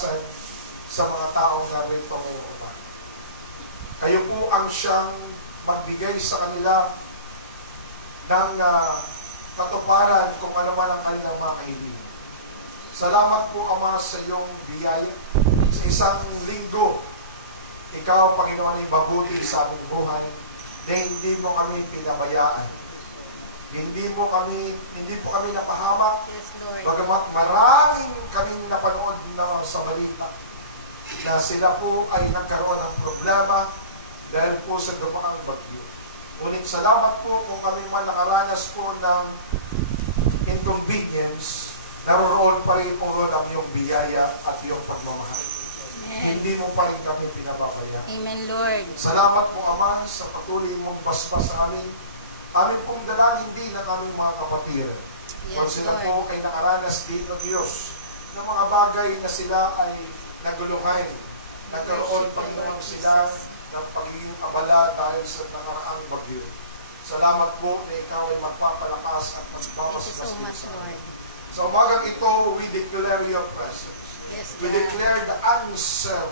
kaligtasan sa mga taong narito ngayong umaga. Kayo po ang siyang magbigay sa kanila ng katuparan kung ano man ang kanilang mga kahilingan. Salamat po, Ama, sa iyong biyaya. Sa isang linggo, Ikaw, Panginoon, ay mabuti sa aming buhay na hindi mo kami pinabayaan. Hindi po kami napahamak. Yes, Lord. Bagamat maraming kaming napanood na sa balita na sila po ay nagkaroon ng problema dahil po sa dumaang bagyo. Ngunit salamat po kung kami man nakaranas po ng inconvenience, naroroon pa rin po ang iyong biyaya at iyong pagmamahal. Amen. Hindi mo pa rin kami pinababayaan. Amen, Lord. Salamat po, Ama, sa patuloy mong basbas sa amin. Amin pong dalangin din ng aming mga kapatid. Kung Yes, sila Lord. po ay nakaranas din ng Diyos ng mga bagay na sila ay nagulungay. Nagkaroon, Panginoon, sila ng pagiging abala dahil sa nakaraang bagyo. Salamat po na Ikaw ay magpapalakas at Thank you magbabasbas so din much, sa amin. Lord. Sa umagang ito, we declare your presence. Yes, We God. declare the answer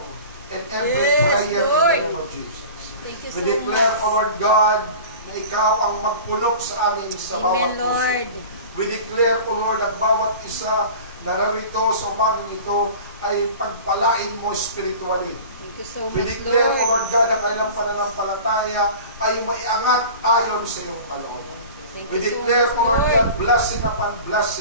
in every Yes, prayer Lord. in the name of Jesus. Thank you We so declare, much. O Lord God, na Ikaw ang magpulok sa amin sa bawat Amen, Lord. puso. We declare, O Lord, ang bawat isa na narito sa umagang ito ay pagpalain mo spiritually. Thank you so We much, declare, O Lord. Lord God, ang kanilang pananampalataya ay maiangat ayon sa iyong kalooban. Thank We you so declare, much, O Lord Lord. God, blessing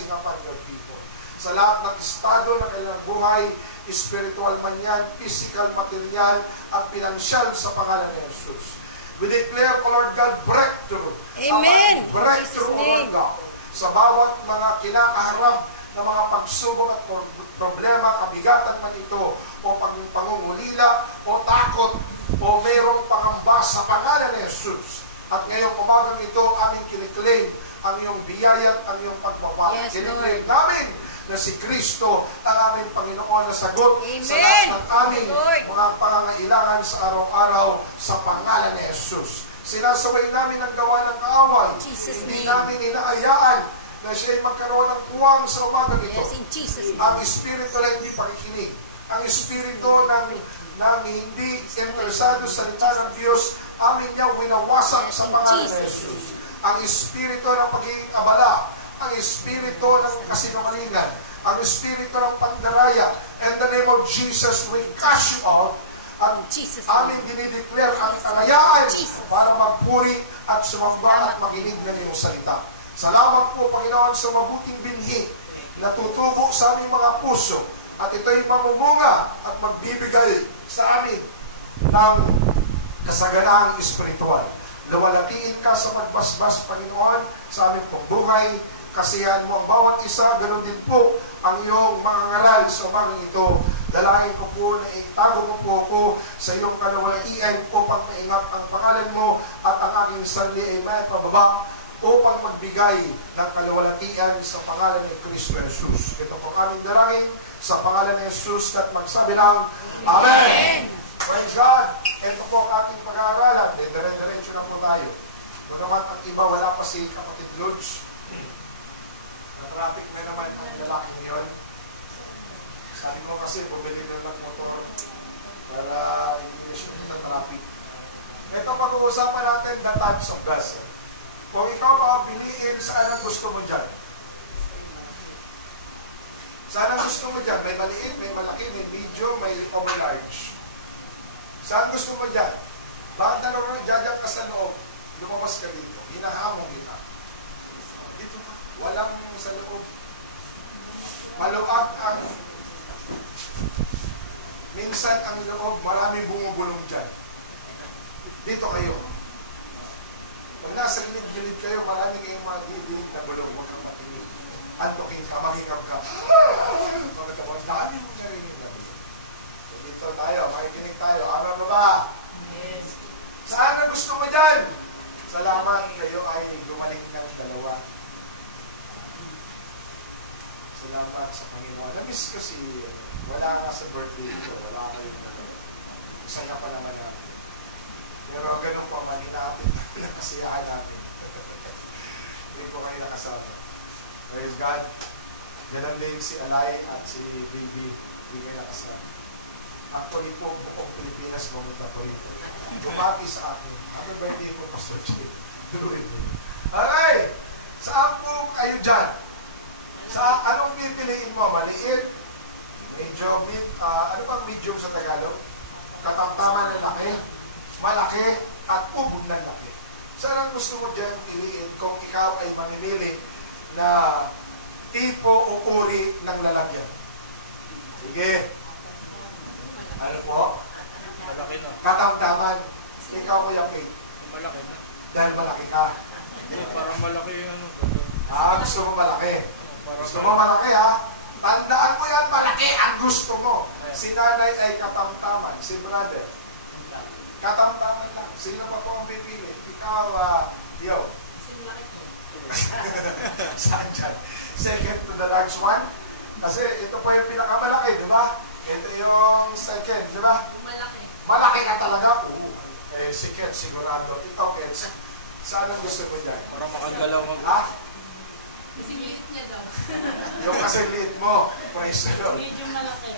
upon your people. Sa lahat ng estado ng kanilang buhay, spiritual man yan, physical, material, at pinansyal sa pangalan ni Jesus. We declare, O Lord God, breakthrough. Amen. Upon breakthrough, O In Jesus' Lord God, sa bawat mga kinakaharap na mga pagsubok at problema, kabigatan man ito, o pangungulila, o takot, o mayroong pangamba sa pangalan ni Jesus. At ngayong umagang ito, aming kiniklaim ang iyong biyaya at ang iyong pagpapala. Yes, Kiniklaim Lord. namin na si Kristo ang aming Panginoon na sagot Amen. sa lahat ng aming Lord. mga pangangailangan sa araw-araw sa pangalan ni Jesus. Sinasaway namin ang gawa ng kaaway. Jesus' Hindi name. namin inaayaan na siya ay magkaroon ng puwang sa umagang ito. Yes, in Jesus' name. Ang espiritu na hindi pakikinig. Ang espiritu ng hindi interesado sa salita ng Diyos, amin niya winawasak sa pangalan ni Jesus. Ang espiritu ng pagiging abala, ang espiritu ng kasinungalingan, ang espiritu ng pandaraya. In the name of Jesus, we cast you out. At Jesus' aming name. dinideclare ang kalayaan Jesus. para magpuri at sumamba at makinig na iyong salita. Salamat po, Panginoon, sa mabuting binhi na tutubo sa aming mga puso at ito'y mamumunga at magbibigay sa amin ng kasaganaang espiritual. Luwalatiin ka sa pagbasbas, Panginoon, sa aming pong buhay. Kasiyahan mo ang bawat isa, ganoon din po ang iyong mga ngaral sa umagang ito. Dalangin ko po na itago mo po ako sa iyong kalawalatian upang maingat ang pangalan mo at ang aking sarili ay may pababa upang magbigay ng kalawalatian sa pangalan ni Kristo Jesus. Ito po aming dalangin sa pangalan ni Jesus at magsabi ng Amen! Praise God! Ito po ang ating pag-aaralan. Dire-diretso na po tayo. Bagamat ang iba wala pa si Kapatid Lodge. Na-traffic na naman ang lalaki ngayon. Sabi ko kasi bumili na ng motor para hindi na siya na-traffic. Ito pag-uusapan natin the types of vessel. Kung ikaw makabiliin, saan ang gusto mo dyan? Saan ang gusto mo dyan? May maliit, may malaki, may medium, may overlarge. Saan gusto mo dyan? Bakit na naman dyan ka sa loob? Lumabas ka dito. Hinahamon kita. Dito ka. Walang sa loob. Maluag ang minsan ang loob, marami bumubulong dyan. Dito kayo. Pag nasa gilid-gilid kayo, marami kayong mga didilig na bulong. Huwag kang makinig. Antokin ka, makikap ka. Ang dami mong narinig na bulong. So dito tayo, makikinig tayo. Ara ba ba? Yes. Saan ang gusto mo dyan? Salamat, kayo ay gumaling ng dalawa. Salamat sa Panginoon. Na-miss ko si, wala nga sa birthday ko, wala ka yung dalawa. Masaya pa naman namin. Pero ang ganun po, mali natin ng kasiyahan natin. Hindi po kayo nakasama. Praise God. Ganun din si Alay at si Baby. Hindi kayo nakasama. Actually po, buong Pilipinas, pumunta po ito. Bumati sa akin. Happy birthday po, Pastor Jay. Tuloy po. Okay! Saan po kayo dyan? Sa anong pipiliin mo? Maliit? Medyo, ano bang medium sa Tagalog? Katamtaman ng laki? Malaki? At ubod ng laki. Saan ang gusto mo dyan piliin kung ikaw ay mamimili na tipo o uri ng lalagyan? Sige. Ano po? Malaki na. Katamtaman. Ikaw ko yung cake. Malaki na. Dahil malaki ka. Parang malaki yung ano. Gusto mo malaki. Parang Gusto mo malaki ha? Tandaan mo yan, malaki ang gusto mo. Si nanay ay katamtaman. Si brother. Katamtaman lang. Sino ba po ang pipili? Ikaw, yo. Saan dyan? Second to the large one? Kasi ito po yung pinakamalaki, di ba? Ito yung second, di ba? Malaki. Malaki ka talaga? Oo. Si Ken, sigurado. Ito, Ken, saan ang gusto mo dyan? Parang makagalaw mag... Ha? Kasi liit niya daw. Yung kasi liit mo. Praise the Lord. Medyo malaki.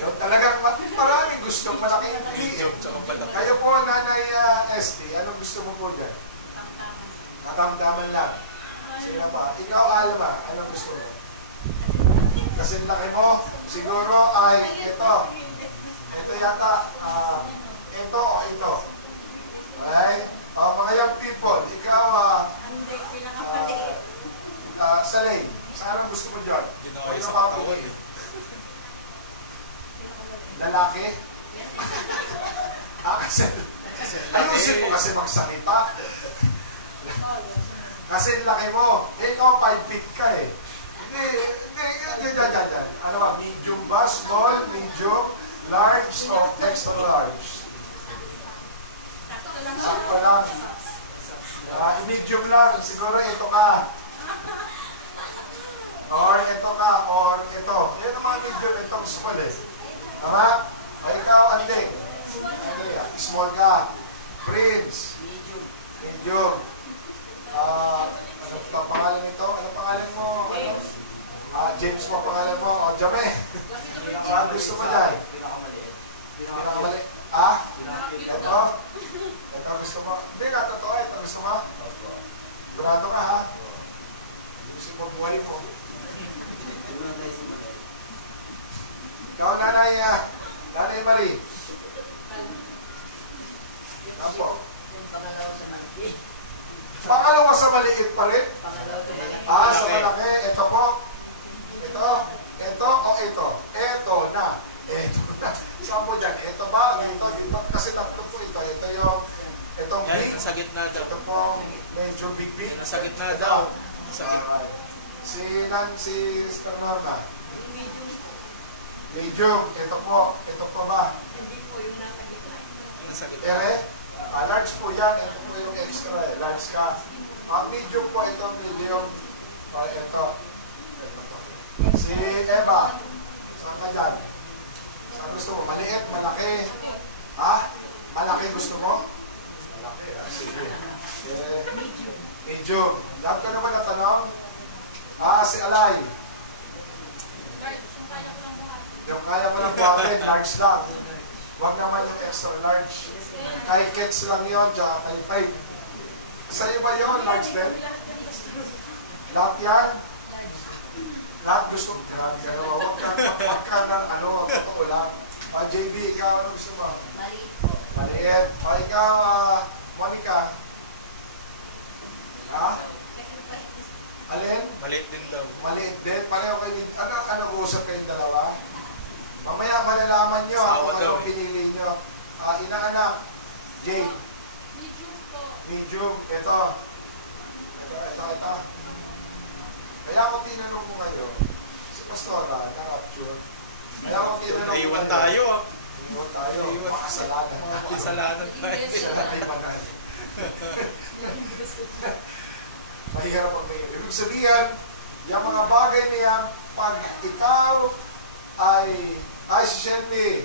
Yung talagang maraming gustong malaking liit. Kayo po, Nanay SD, anong gusto mo po dyan? Katamtaman lang. Sino pa? Ikaw, Alma, anong gusto mo? Kasi laki mo, siguro ay ito. Ito yata, ito o ito. Okay? Mga young people, ikaw, Hindi, pinakapaliit. Salay, saan ang gusto mo dyan? Ginawa Kayo isang na taon papili. eh. Lalaki? Ayusin mo kasi magsalita. Kasi laki mo. Ikaw 5 feet ka eh. Hindi. Ano ba? Medium ba? Small? Medium? Large? O extra large? Sakto lang. Medium lang. Siguro ito ka. Or ito ka. Or ito. Yan ang mga medium. Itong small eh. Tama? O ikaw, Andeng. Small ka. Prince. Medium. Ano ang pangalan nito? Ano pangalan mo? Ano? James mo pangalan mo. O, Jame. Gusto mo dyan? Pinakamali. Ito? Ito gusto mo? Hindi ka, totoo. Ito gusto mo? Durado ka ha? Gusto mo buhay ko. Ikaw, Nanay Mali. Ano po? Pangalawa sa maliit pa rin? Sa malaki. Ito po. Ito. Ito o ito. Ito na. Saan po dyan? Ito ba? Dito. Kasi tatlo po ito. Ito yung itong Yan, big. nasa gitna daw. Ito po medyo big. Nasa gitna daw. Si Sister Norma. Medium. Ito po. Ito po ba? Hindi po yung nasa gitna. Nasa gitna. Ere? Large po yan. Ito po yung extra. Large ka. Ang medium po. Ito medium. Ito. Si Eva. Saan ka dyan? Saan gusto mo? Maliit? Malaki? Ha? Malaki gusto mo? Malaki. Sige. Medium. Lahat ka naman natanong? Si Alay. Yung kaya mo lang buhatin, large lang. Huwag naman yung extra large. Kay Kets lang yun, tsaka kay 5. Sa'yo ba yun, large din? Lahat yan? Lahat gusto mo. Grabe ka naman. Huwag ka ng totoo lang. JB, ikaw, ano gusto mo? Maliit po. Maliit. Ikaw, Monica. Ha? Alin? Maliit din daw. Maliit din. Pareho kayo. Ano uusap kayong dalawa? Mamaya malalaman nyo kung ano pinili nyo. Inaanak. Jane. Medium po. Medium. Ito. Kaya ako tinanong ko ngayon, si Pastora, na-rapture. Kaya ako tinanong ko Naiwan ngayon. tayo. Naiwan tayo. Makasalanan. Kasalanan tayo. Siya na may banal. Mahirap pag may ibig sabihin, yung mga bagay na yan, pag ikaw ay si Shelly.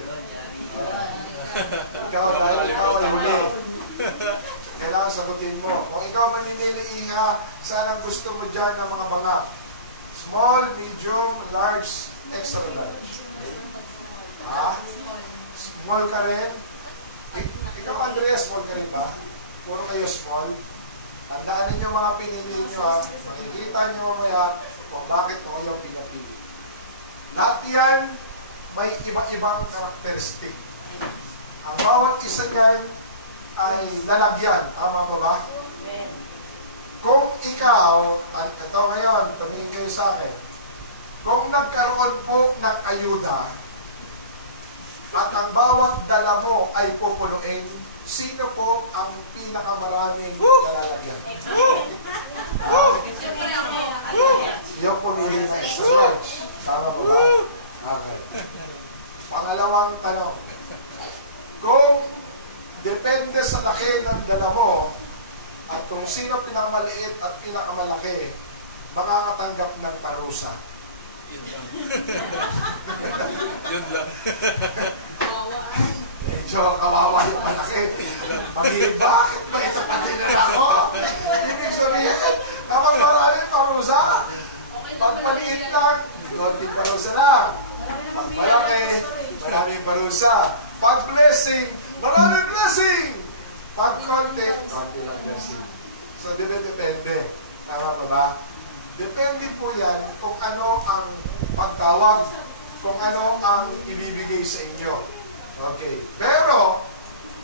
Ikaw ay huli. Kailangan sagutin mo. Kung ikaw maninili, Iha, saan ang gusto mo dyan ng mga banga? Small, medium, large, extra large. Okay? Ha? Small ka rin? Ikaw, Andrea, small ka rin ba? Puro kayo small? Tandaan ninyo mga pinili nyo, ha? Makikita nyo mamaya kung bakit ako yung pinapili. Lahat yan, may iba-ibang karakteristik. Ang bawat isa niyan ay lalagyan. Tama ba ba? Kung ikaw, at ito ngayon, tumingin kayo sa akin, kung nagkaroon po ng ayuda, at ang bawat dala mo ay pupunuin, sino po ang pinakamaraming nalalagyan? Yung pumili ng extra large. Tama ba ba? Okay. Pangalawang tanong. Kung depende sa laki ng dala mo, at kung sino pinakamaliit at pinakamalaki, makakatanggap ng parusa. Yun lang. Yun lang. Medyo kawawa yung malaki. Bakit ba ito pati na ako? Ibig sabihin, kapag marami parusa, pag maliit lang, konting parusa lang. Pag malaki, maraming parusa. Pag blessing, maraming blessing. Pag konti, konti lang blessing. So, depende. Tama ba ba? Depende po yan kung ano ang pagtawag, kung ano ang ibibigay sa inyo. Okay. Pero,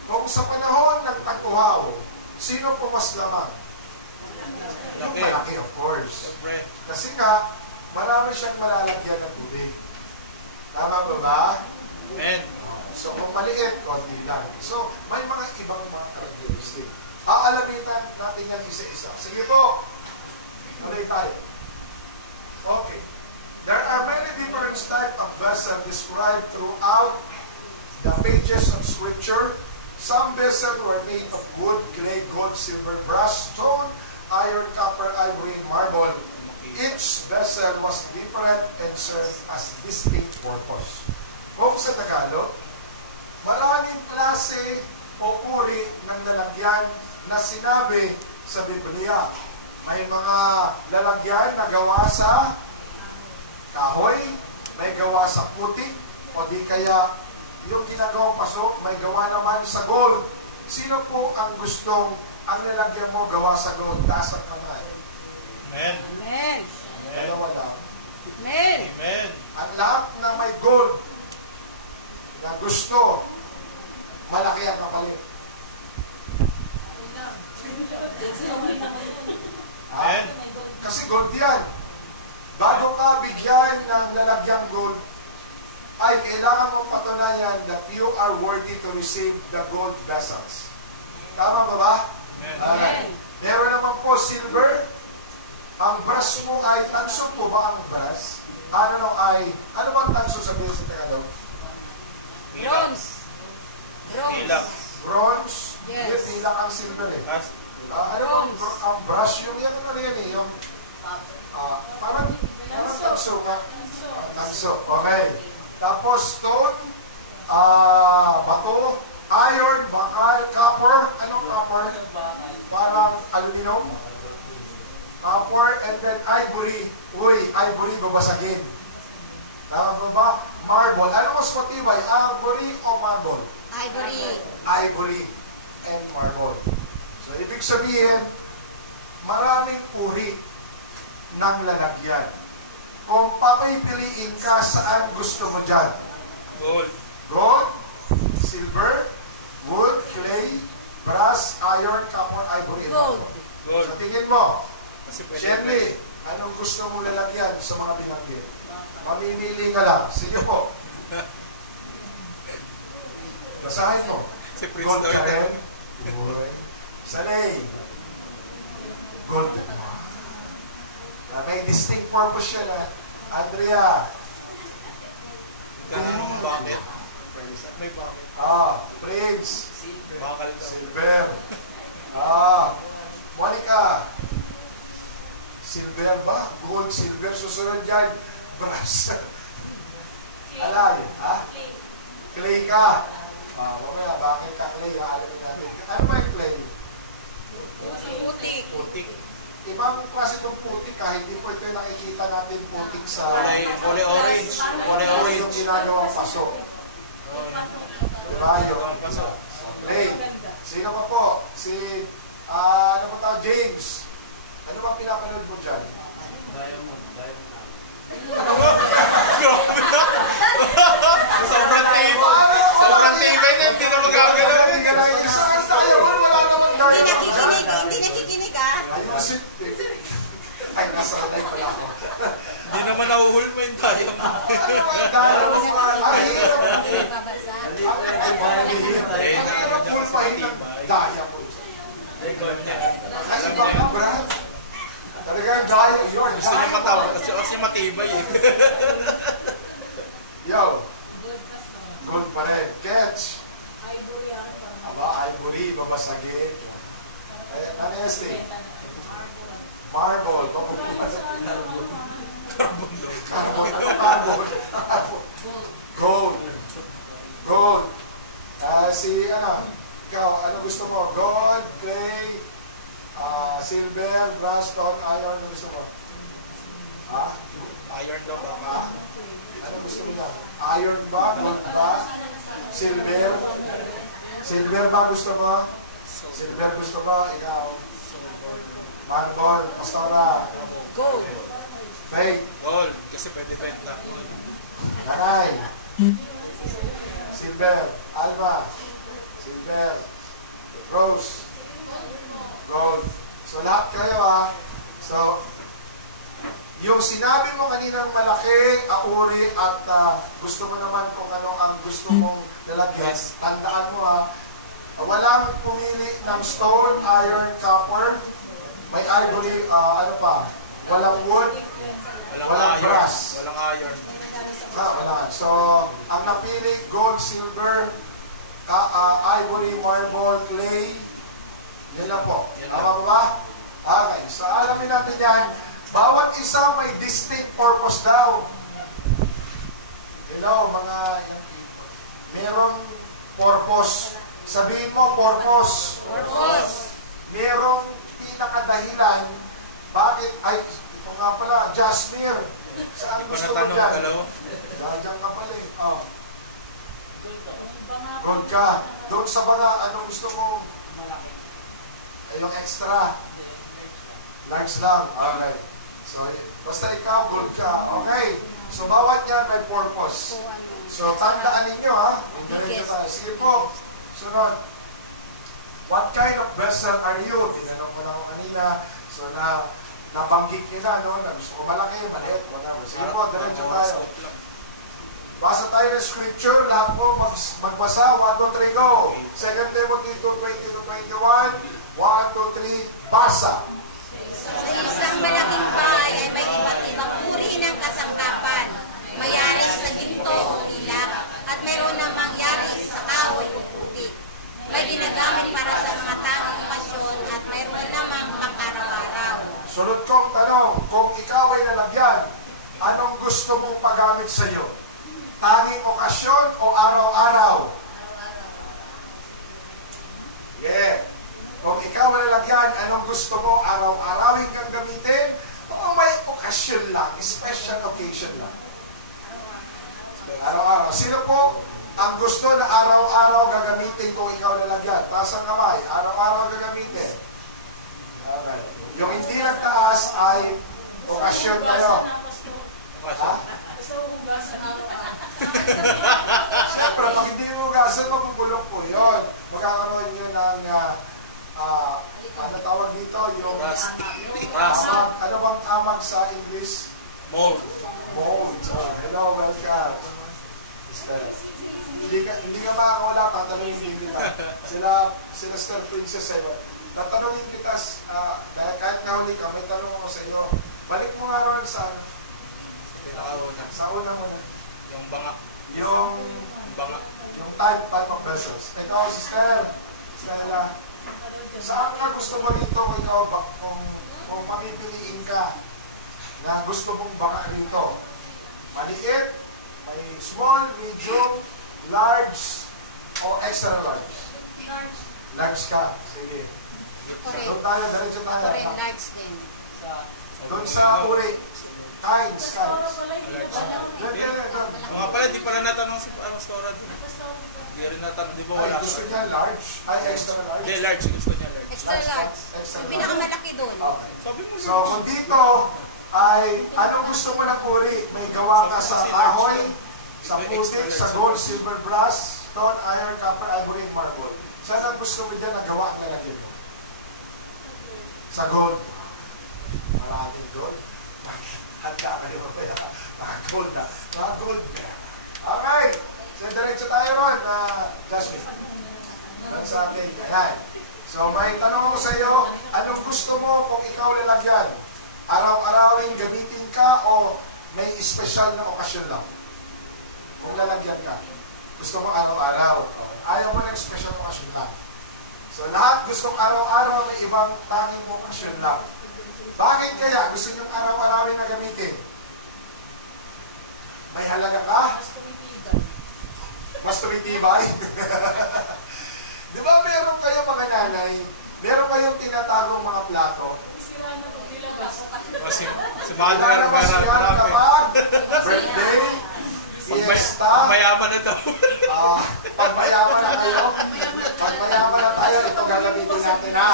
kung sa panahon ng tagtuhaw, sino po mas lamang? Yung malaki, of course. Kasi nga, marami siyang malalagyan ng tubig. Tama ba ba? Amen. So, kung maliit, konti lang. So, may mga ibang mga characteristic. Aalamitan natin yan isa-isa. Sige po. Tuloy tayo. Okay. There are many different types of vessels described throughout the pages of Scripture. Some vessels were made of wood, clay, gold, silver, brass, stone, iron, copper, ivory, and marble. Each vessel was different and served as distinct purpose. Kung sa Tagalog, maraming klase o uri ng lalagyan na sinabi sa Biblia. May mga lalagyan na gawa sa kahoy, may gawa sa putik, o di kaya yung ginagawang paso, may gawa naman sa gold. Sino po ang gustong ang lalagyan mo gawa sa gold? Taas ang kamay. Amen. Amen. Dalawa lang. Amen. Amen. Ang lahat na may gold na gusto, malaki ang kapalit. Amen. Kasi gold yan. Bago ka bigyan ng lalagyang gold, ay kailangan mong patunayan that you are worthy to receive the gold vessels. Tama ba ba? Amen. Meron naman po silver. Ang brass mo ay, tanso po ba ang brass? Ano bang tanso sa Biblia sa Tagalog? Bronze. Ilang. Bronze. Yes. Ilang ang silver eh. As Ang brush, yung yan ano yan eh, yung parang tanso nga. Tanso, okay. Tapos stone, bato, iron, bakal, copper. Anong copper? Parang aluminum. Copper, and then ivory. Uy, ivory, babasagin. Tama ba ba? Marble. Ano mas matibay? Ivory o marble? Ivory. Ivory and marble. So, ibig sabihin, maraming uri ng lalagyan. Kung papipiliin ka, saan gusto mo dyan? gold. Gold, silver, wood, clay, brass, iron, copper, ivory, and Gold. marble. Gold. Sa tingin mo, Kasi pwede. Shirley, anong gusto mong lalagyan sa mga binanggit? Mamimili ka lang. Sige po. Basahin mo. Si Prince Gold daw ka yun. rin. Uy. Sanay. Gold. May distinct purpose siya na, Andrea. Ganun bakit? May bakit. Prince. Bakal daw. Silver. Monica. Silver ba? Gold, silver. Susunod dyan. Brass. Alay. Clay ka. Mamaya, bakit ka clay? Alamin natin. Ano ba yung clay? Putik. Putik. Ibang klase itong putik ha. Hindi po ito yung nakikita natin putik sa Kulay orange. Kulay yung orange. ginagawang paso. Mayo. Ang paso. Ray. Sino pa po? Si, ano po tao? James. Ano ba pinapanood mo dyan? Sobrang tibay. Sobrang tibay na, hindi na magagalaw. Hindi ka na isang tayo. Wala naman tayo. Hindi nakikinig ah. Ayusin. Ay, nasa kanay pala ako. Hindi naman nahuhulmain tayo. Dahil ang hirap. Babasa. Ang hirap pulpahin ng daya mo. Ay, iba ka, Brad. Talagang daya. Yun, Gusto niya matawa kasi matibay eh. Yo. Good pa rin. Catch. Aba, ivory, babasagin. Ano este? Marble. Carbon. Gold. Gold. Si, ikaw, ano gusto mo? Gold, clay, silver, brass, stone, iron, ano gusto mo? Ha? Iron daw ba? Ha? Ano gusto mo na? Iron ba? Gold ba? Silver? Silver ba gusto mo? Silver gusto mo? Ikaw? Marble, pastora. Gold. Fake. Gold, kasi pwede benta. Nanay. Silver. Alma. Silver. Rose. Gold. So lahat kayo So, yung sinabi mo kaninang malaki, auri, at gusto mo naman kung ano ang gusto mong lalagyan, tandaan mo walang pumili ng stone, iron, copper, may ivory, ano pa, walang wood, walang iron. brass. Walang iron. Wala. So, ang napili, gold, silver, ivory, marble, clay, yan lang po. Tama ba? Okay. So, alamin natin yan. Bawat isa may distinct purpose daw. Hello, merong purpose. Sabihin mo, purpose. Purpose. Merong pinakadahilan. Bakit? Ay, ito nga pala, Jasmine. Saan gusto mo dyan? Diyan ka pala eh. Gold ka. Doon sa banga, anong gusto mo? Ay, yung extra. Large lang. Okay. So, basta ikaw, gold ka. Okay. So, bawat yan may purpose. So, tandaan ninyo Sige po. Sunod. What kind of vessel are you? Tinanong ko na ko kanina. So, nabanggit nyo na, no? Na gusto ko malaki, maliit, whatever. Sige po, diretso tayo. Basa tayo ng scripture. Lahat po magbasa. 1, 2, 3, go. 2 Timothy 2:20-21. 1, 2, 3, basa. Sa isang malaking bahay ay may iba't ibang uri ng kasangkapan. May yaris sa ginto o ilak at mayroon namang yaris sa kahoy o putik. May ginagamit para sa mga taong okasyon at mayroon namang pang-araw-araw. Sunod kong tanong, kung ikaw ay nalagyan, anong gusto mong paggamit sa iyo? Tanging okasyon o araw-araw? Yeah. Kung ikaw ay nalagyan, anong gusto mo? Araw-arawin kang gamitin? O may okasyon lang, special occasion lang? Araw-araw. Sino po ang gusto na araw-araw gagamitin kung ikaw nalagyan? Taas ang kamay. Araw-araw gagamitin. Okay. Yung hindi nagtaas ay okasyon kayo. Ha? Siyempre, pag hindi mo hugasan, mapupulong po yun. Magkakaroon yun ng ano tawag dito? Yung Rust. amag. Ano bang amag sa English? Mold. Mold. Hello, welcome. Hindi ka makakawala, tatanungin din kita. Sila Star Princess tatanungin kita, dahil kahit nahuli ka, may tanong ako sa iyo. Balik mo nga ron sa una muna. Yung banga. Yung Banga. yung type of vessels. Ikaw, Sister, Stella, saan ka gusto mo rito kung ikaw kung mamipiliin ka na gusto mong banga rito? Maliit, may small, medium, large, o extra large? Large ka. Sige. Doon tayo, diretso tayo. Ako rin large din. Doon sa uri. Kinds. Mga pala, di pala natanong si Pastora doon. Hindi rin natanong, di ba Ay, wala gusto ka? niya large? Ay, extra large? Hindi, large. Gusto niya large. Extra large. Extra Yung large. pinakamalaki doon. Okay. Sabi mo So, kung dito ay anong gusto mo ng uri? May gawa ka sa kahoy, sa putik, sa gold, silver, brass, stone, iron, copper, ivory, and marble. Saan ang gusto mo dyan na gawa ang lalagyan mo? Sa gold. Maraming gold. Handa kayo mamaya. Mga gold na. Mga gold na. Okay. So, diretso tayo ron, Jasmine. Yan sa atin. Ayan. So, may tanong ako sa iyo, anong gusto mo kung ikaw lalagyan? Araw-arawin gamitin ka o may espesyal na okasyon lang? Kung lalagyan ka. Gusto mo araw-araw. Ayaw mo ng espesyal na okasyon lang. So, lahat gustong araw-araw may ibang tanging okasyon lang. Bakit kaya gusto niyong araw-arawin na gamitin? May halaga ka? Mas tumitibay? Di ba meron kayo mga nanay, meron kayong tinatagong mga plato? Si Mother, Lalabas yan kapag birthday, fiesta, mayaman na daw. pag mayaman na kayo, pag mayaman na tayo, ito gagamitin natin ha.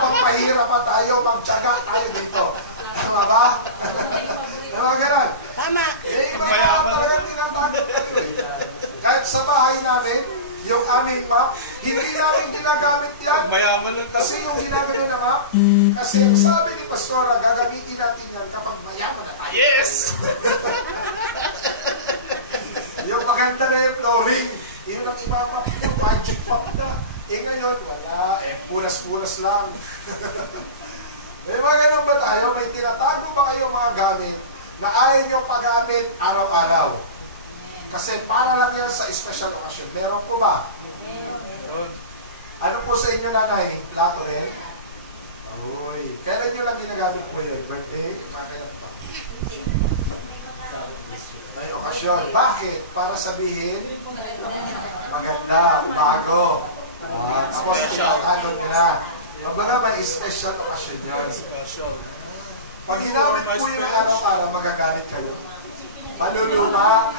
Magpahirap pa tayo, magtyaga tayo dito. Tama ba? Diba ganun? Tama. Mayaman talaga tinatago tayo eh. Kahit sa bahay namin, yung aming map, hindi namin ginagamit yan. Mayaman lang Kasi yung ginagawa na map, kasi ang sabi ni Pastora, gagamitin natin yan kapag mayaman na tayo. Yes! Yung maganda na yung flooring, yun ang iba map, yung magic map na. Ngayon, wala. Punas-punas lang. Mga ganun ba tayo? May tinatago ba kayo mga gamit na ayaw nyo paggamit araw-araw? Kasi para lang yan sa special occasion. Meron po ba? Ano po sa inyo, nanay? Plato rin? Uy. Kailan nyo lang ginagamit po yun? Birthday? Kailan pa? May okasyon. Bakit? Para sabihin, maganda, bago. Tapos tinatago nyo na. Magbaga may special occasion yan. Special. Pag ginamit po yung araw-araw, magagalit kayo. Maluluma.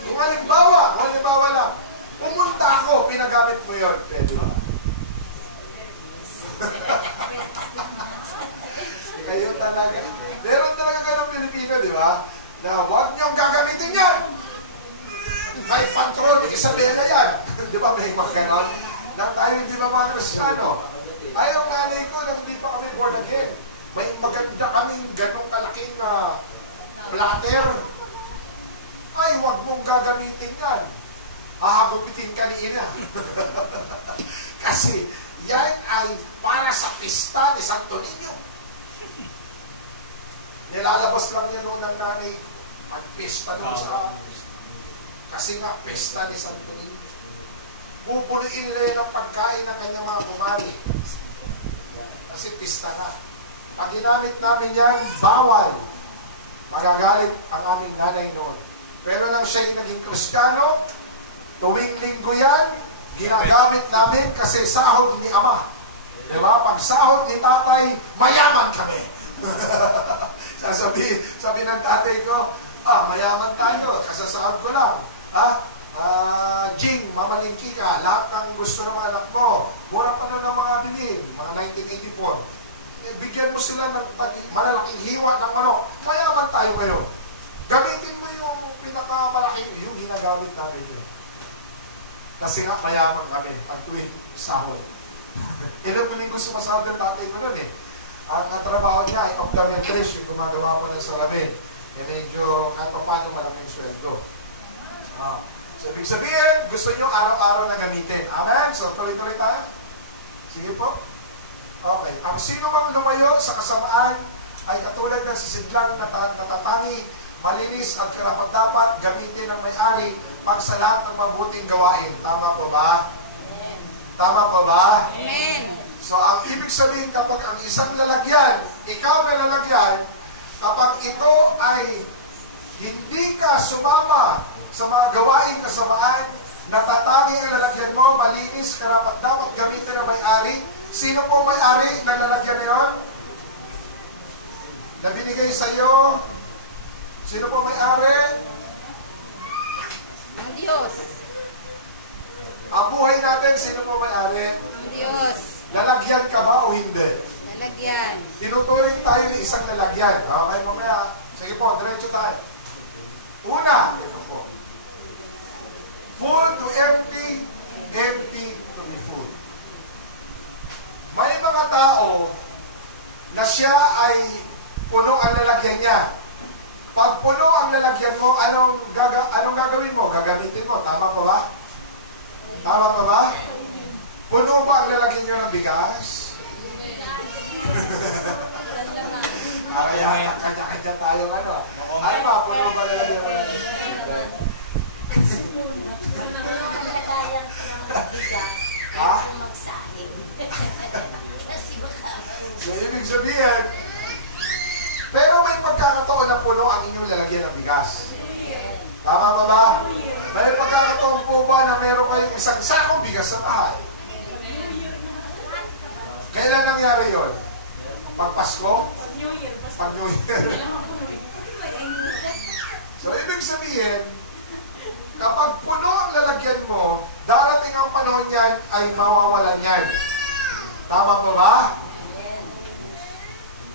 Kung halimbawa lang, pumunta ako, pinagamit mo yun. Pwede ba? Kayo talaga. Meron talaga kayo ng Pilipino, di ba? Na huwag niyong gagamitin yan. May patrol, Isabela yan. Di ba may mga ganon? Na tayo hindi ba mga Kristiyano? Ayaw nanay ko na hindi pa kami born again. May maganda kaming ganong kalaking platter. Ay, huwag mong gagamitin yan. Hahagupitin ka ni ina. Kasi yan ay para sa pista ni Santo Niño. Nilalabas lang yan noon ng nanay at pista doon sa kasi nga pista ni Santo Niño. Pupuliin nila yan ang pagkain ng kanyang mga kumari. Kasi pista na. Pag ginamit namin yan, bawal. Magagalit ang aming nanay noon. Pero nang siya'y naging Kristiyano, tuwing linggo yan, ginagamit namin kasi sahod ni Ama. Diba? Pag sahod ni tatay, mayaman kami. Sabi ng tatay ko, mayaman tayo, kasasahod ko lang. Jing, mamalingki ka, lahat ng gusto ng mga anak mo, mura pa na ng mga bilhin, mga 1984. Bigyan mo sila ng malalaking hiwa ng manok, mayaman tayo ngayon. Gamitin mo yung pinakamalaking, yung ginagamit namin yun. Kasi nga mayaman kami, pag tuwing sahod. Ilang muling gusto masahod ng tatay ko nun eh. Ang trabaho niya ay optometrist, yung gumagawa mo ng salamin. Medyo kahit pa paano maraming sweldo. So, ibig sabihin, gusto nyo araw-araw na gamitin. Amen? So, tuloy-tuloy tayo. Sige po. Okay. Ang sino mang lumayo sa kasamaan ay katulad ng sisidlang natatangi, malinis at karapat-dapat gamitin ng may-ari pag sa lahat ng mabuting gawain. Tama po ba? Amen. Tama po ba? Amen. So, ang ibig sabihin kapag ang isang lalagyan, ikaw na lalagyan, kapag ito ay hindi ka sumama sa mga gawain kasamaan, natatangi ang lalagyan mo, malinis, karapat-dapat gamitin ng may-ari. Sino po may-ari ng lalagyan na yun? na binigay sa iyo, sino po may-ari? Ang Diyos. Ang buhay natin, sino po may-ari? Ang Diyos. Lalagyan ka ba o hindi? Lalagyan. Tinuturing tayo ng isang lalagyan. Okay, mamaya. Sige po, diretso tayo. Una, ito po. Full to empty, empty to be full. May mga tao na siya ay puno ang lalagyan niya. Pag puno ang lalagyan mo, anong gagawin mo? Gagamitin mo. Tama pa ba? Tama pa ba? Puno ba ang lalagyan niyo ng bigas? Kaya kanya-kanya tayo ano. Ay ba, puno ba lalagyan mo? Ha? So, ibig sabihin, pero may pagkakataon na puno ang inyong lalagyan ng bigas. Tama ba ba? May pagkakataon po ba na meron kayong isang sakong bigas sa bahay? Kailan nangyari yun? Pag Pasko? Pag New Year? So, ibig sabihin, kapag puno ang lalagyan mo, darating ang panahon yan ay mawawalan yan. Tama po ba?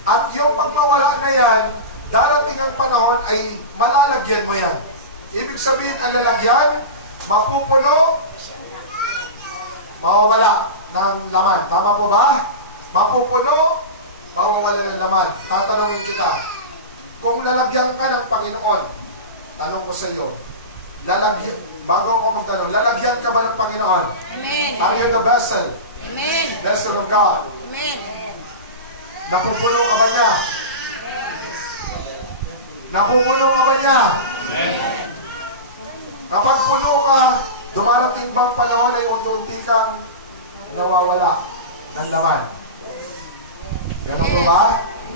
At yung pagmawala na yan, darating ang panahon ay malalagyan mo yan. Ibig sabihin, ang lalagyan, mapupuno, mawawala ng laman. Tama po ba? Mapupuno, mawawala ng laman. Tatanungin kita, kung lalagyan ka ng Panginoon, tanong ko sa iyo, bago ako magtanong, lalagyan ka ba ng Panginoon? Amen. Are you the vessel? Amen. Vessel of God. Amen. Napupuno ka ba niya? Napupuno ka ba niya? Kapag puno ka, dumarating bang panahon ay unti-unti kang nawawala ng laman? Ganun ba ba?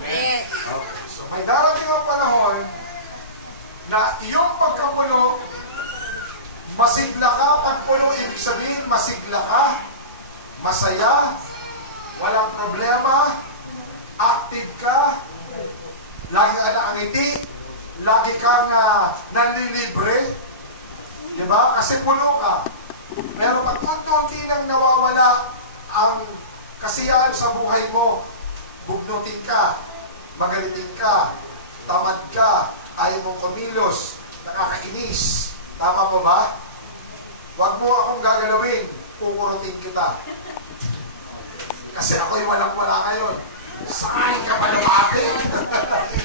Yes. Okay. So may darating ang panahon na iyong pagkapuno, masigla ka. Pag puno, ibig sabihin, masigla ka, masaya, walang problema, active ka, lagi ka nakangiti, lagi kang nanlilibre, di ba? Kasi puno ka. Pero pag unti-unti nang nawawala ang kasiyahan sa buhay mo, bugnutin ka, magalitin ka, tamad ka, ayaw mong kumilos, nakakainis. Tama po ba? Huwag mo akong gagalawin, kukurutin kita. Kasi ako'y walang-wala ngayon. Saan ka pa lumapit?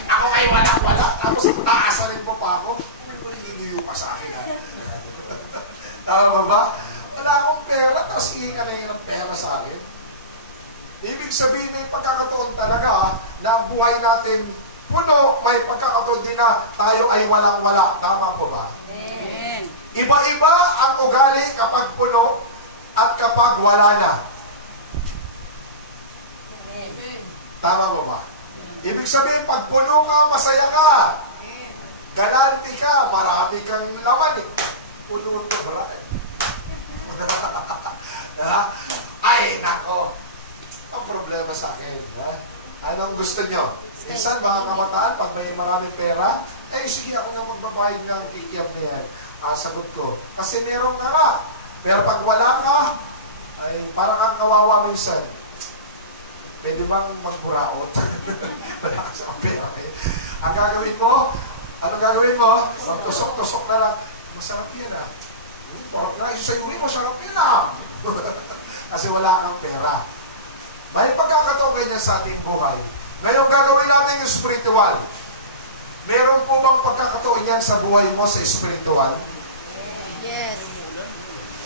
Ako ay walang-wala. Tapos taasarin mo pa ako. Nililiyo ka sa akin. Tama ba? Wala akong pera, tapos hihingi ka na ng pera sa akin. Ibig sabihin, may pagkakataon talaga na ang buhay natin puno, may pagkakataon din na tayo ay walang-wala. Tama po ba? Amen. Iba-iba ang ugali kapag puno at kapag wala na. Tama mo ba? Ibig sabihin, pag puno ka, masaya ka. Galante ka, marami kang laman eh. Puno ito, marami. Ay, nako. Ang problema sa akin. Ha? Anong gusto nyo? Minsan, mga kabataan, pag may maraming pera, sige, ako na magbabayad ng kikiyam na yan. Sagot ko. Kasi meron ka nga. Pero pag wala ka, ay parang kang kawawa minsan. Pwede bang magburaot? Wala ka sa pera. Ang gagawin mo, anong gagawin mo? Tusok-tusok na lang. Masarap yan ah. Parang na, isasayuri mo, sarap yan ah. Kasi wala kang pera. May pagkakataon ganyan sa ating buhay. Ngayon gagawin natin yung spiritual. Meron po bang pagkakataon yan sa buhay mo sa spiritual? Yes.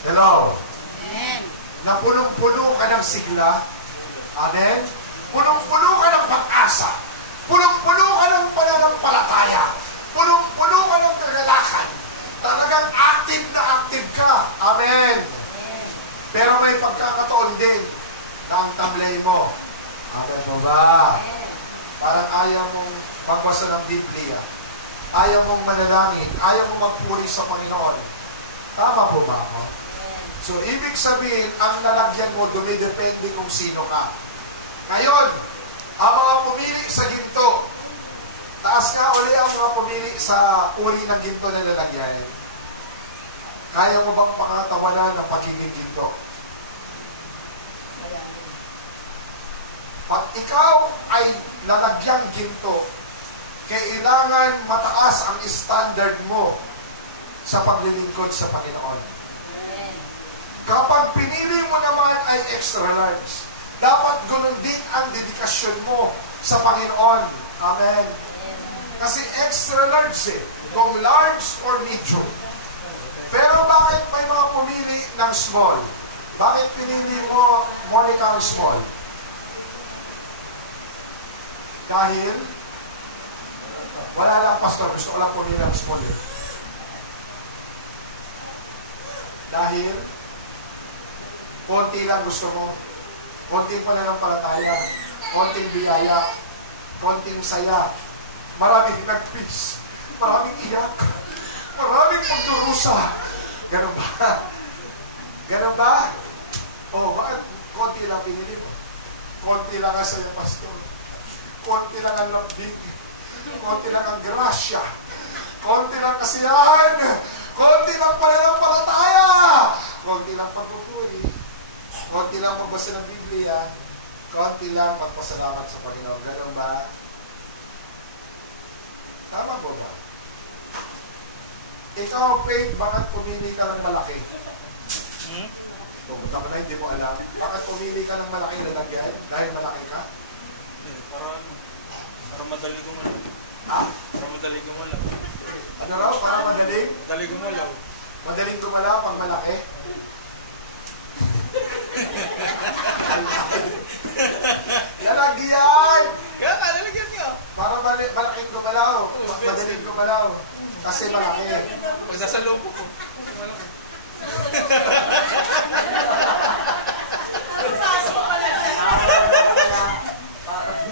Hello? Amen. Na punong-puno ka ng sigla. Amen? Punong-puno ka ng pag-asa. Punong-puno ka ng pananampalataya. Punong-puno ka ng kagalakan. Talagang active na active ka. Amen? Pero may pagkakataon din na ang tamlay mo. Amen mo ba? Parang ayaw mong magbasa ng Biblia. Ayaw mong manalangin. Ayaw mong magpuri sa Panginoon. Tama po ba ako? So, ibig sabihin, ang lalagyan mo, dumidepende kung sino ka. Ngayon, ang mga pumili sa ginto, pumili sa uri ng ginto na lalagyan? Kaya mo bang pakatawanan ang pagiging ginto? Pag ikaw ay lalagyan ginto, kailangan mataas ang standard mo sa paglilingkod sa Panginoon. Kapag pinili mo naman ay extra large, dapat ganoon din ang dedikasyon mo sa Panginoon. Amen. Kasi extra large kung large or medium. Pero bakit may mga pumili ng small? Bakit pinili mo, Monica, ang small? Dahil wala lang, pastor. Gusto ko lang pumili ng small eh. Dahil konti lang gusto mo. Konting pananampalataya. Konting biyaya. Konting saya. Maraming nag-quiz. Maraming iyak. Maraming pagdurusa. Ganun ba? Ganun ba? Oo, bakit konti lang pinili mo? Konti lang ang saya, pastor. Konti lang ang lambing. Konti lang ang grasya. Konti lang kasiyahan. Konti lang pananampalataya. Konti lang pagpupuri. Konti lang magbasa ng Biblia. Konti lang magpasalamat sa Panginoon. Ganun ba? Tama po ba? Ikaw, Faith, bakit pumili ka ng malaki? Pupunta mo na, hindi mo alam. Bakit pumili ka ng malaki lalagyan? Dahil malaki ka? Para madali gumalaw. Ha? Para madali gumalaw. Ano raw? Para madaling? Madali gumalaw. Madaling gumalaw pag malaki? Lalagyan! Kaya lalagyan niyo. Para malaking gumalaw. Madaling gumalaw. Kasi malaki. Pag nasa loob ko.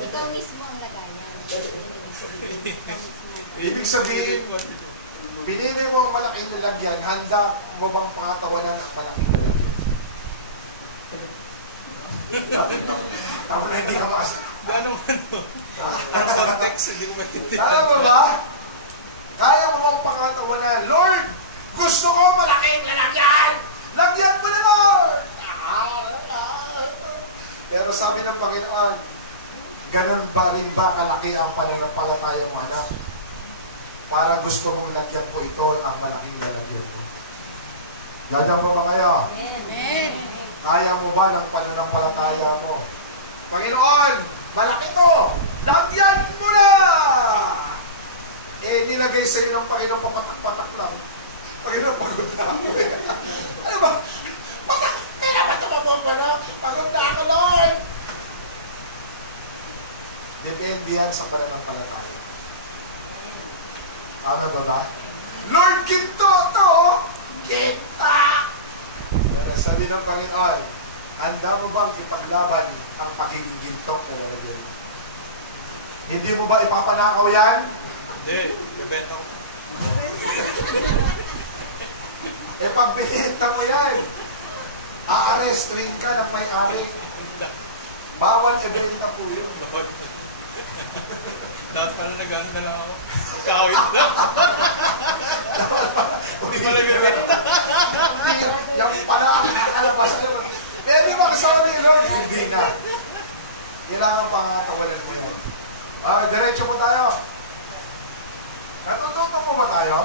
Ikaw mismo ang lagayan. Ibig sabihin, pinili mo ang malaking lalagyan, handa mo bang pangatawanan ang malaking lalagyan? Tama na hindi ka makas... Ano? Ang context, hindi ko maintindihan. Tama mo ba? Kaya mo bang pangatawanan? Lord, gusto ko malaking lalagyan! Lagyan mo na, Lord! Pero sabi ng Panginoon, ganun ba rin ba kalaki ang pananampalataya mo, anak? Para gusto mong lagyan ko ito ang malaking lalagyan mo. Lada mo ba kayo? Amen. Kaya mo ba ng pananampalataya mo? Panginoon, malaki to! Lagyan mo na! Nilagay sa inyo ng Panginoon papatak-patak lang. Panginoon, pagod na ako eh. Ano ba? Patak! Kaya ba tumabang ba na? Pagod na ako, Lord! Depende yan sa pananampalataya. Ano ba ba? Lord, ginto to! Ginta! Pero sabi ng Panginoon, handa mo bang ipaglaban ang pagiging gintok na lalagyan? Hindi mo ba ipapanakaw yan? Hindi, ibenta ko. Pagbenta mo yan, a-arrestin ka ng may-ari. Bawal ibenta po yun. Dapat pala nag-ano lang ako. Kawit lang. Hindi pala bibenta. Yung pala ang nakalabas. Pwede ba kasama ni Lord? Hindi na. Kailangan pangatawalan mo yan. Diretso mo tayo. Natututo mo ba tayo?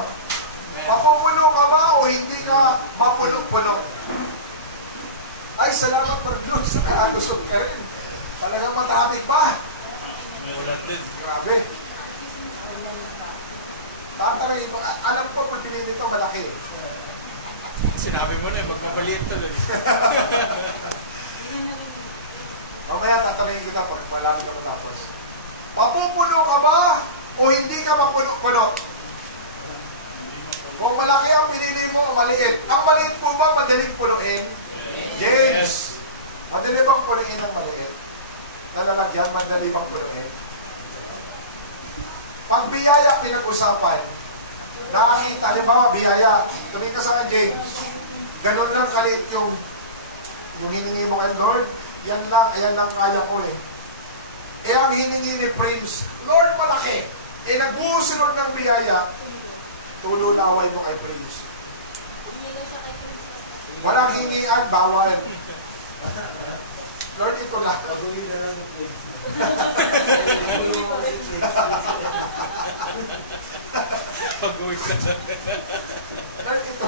Mapupulo ka ba o hindi ka mapulo-pulo? Ay, salamat for Diyos. Nakalusog ka rin. Talagang matapik pa. Ulan din. Grabe. Tatanungin mo, alam ko pag pinili ito malaki. Sinabi mo na magmamaliit tuloy. Mamaya tatanungin kita pag malapit ako tapos. Mapupulo ka ba o hindi ka mapulo-pulo? Kung malaki ang pinili mo o maliit. Ang maliit po ba madaling punuin? James! Madali bang punuin ang maliit? Nalalagyan, madali bang punuin? Pag biyaya pinag-usapan, nakakita, halimbawa biyaya, tumingin ka sa akin, James. Ganun lang kaliit yung hiningi mo kay Lord, yan lang kaya ko eh. Eh ang hiningi ni Prince, Lord malaki. nagbuo si Lord ng biyaya, tululaway mo kay Prince. Walang hingian, bawal. Lord, ito lang. Baguhin na lang ito. Pag-uwi ka na. Lord, ito.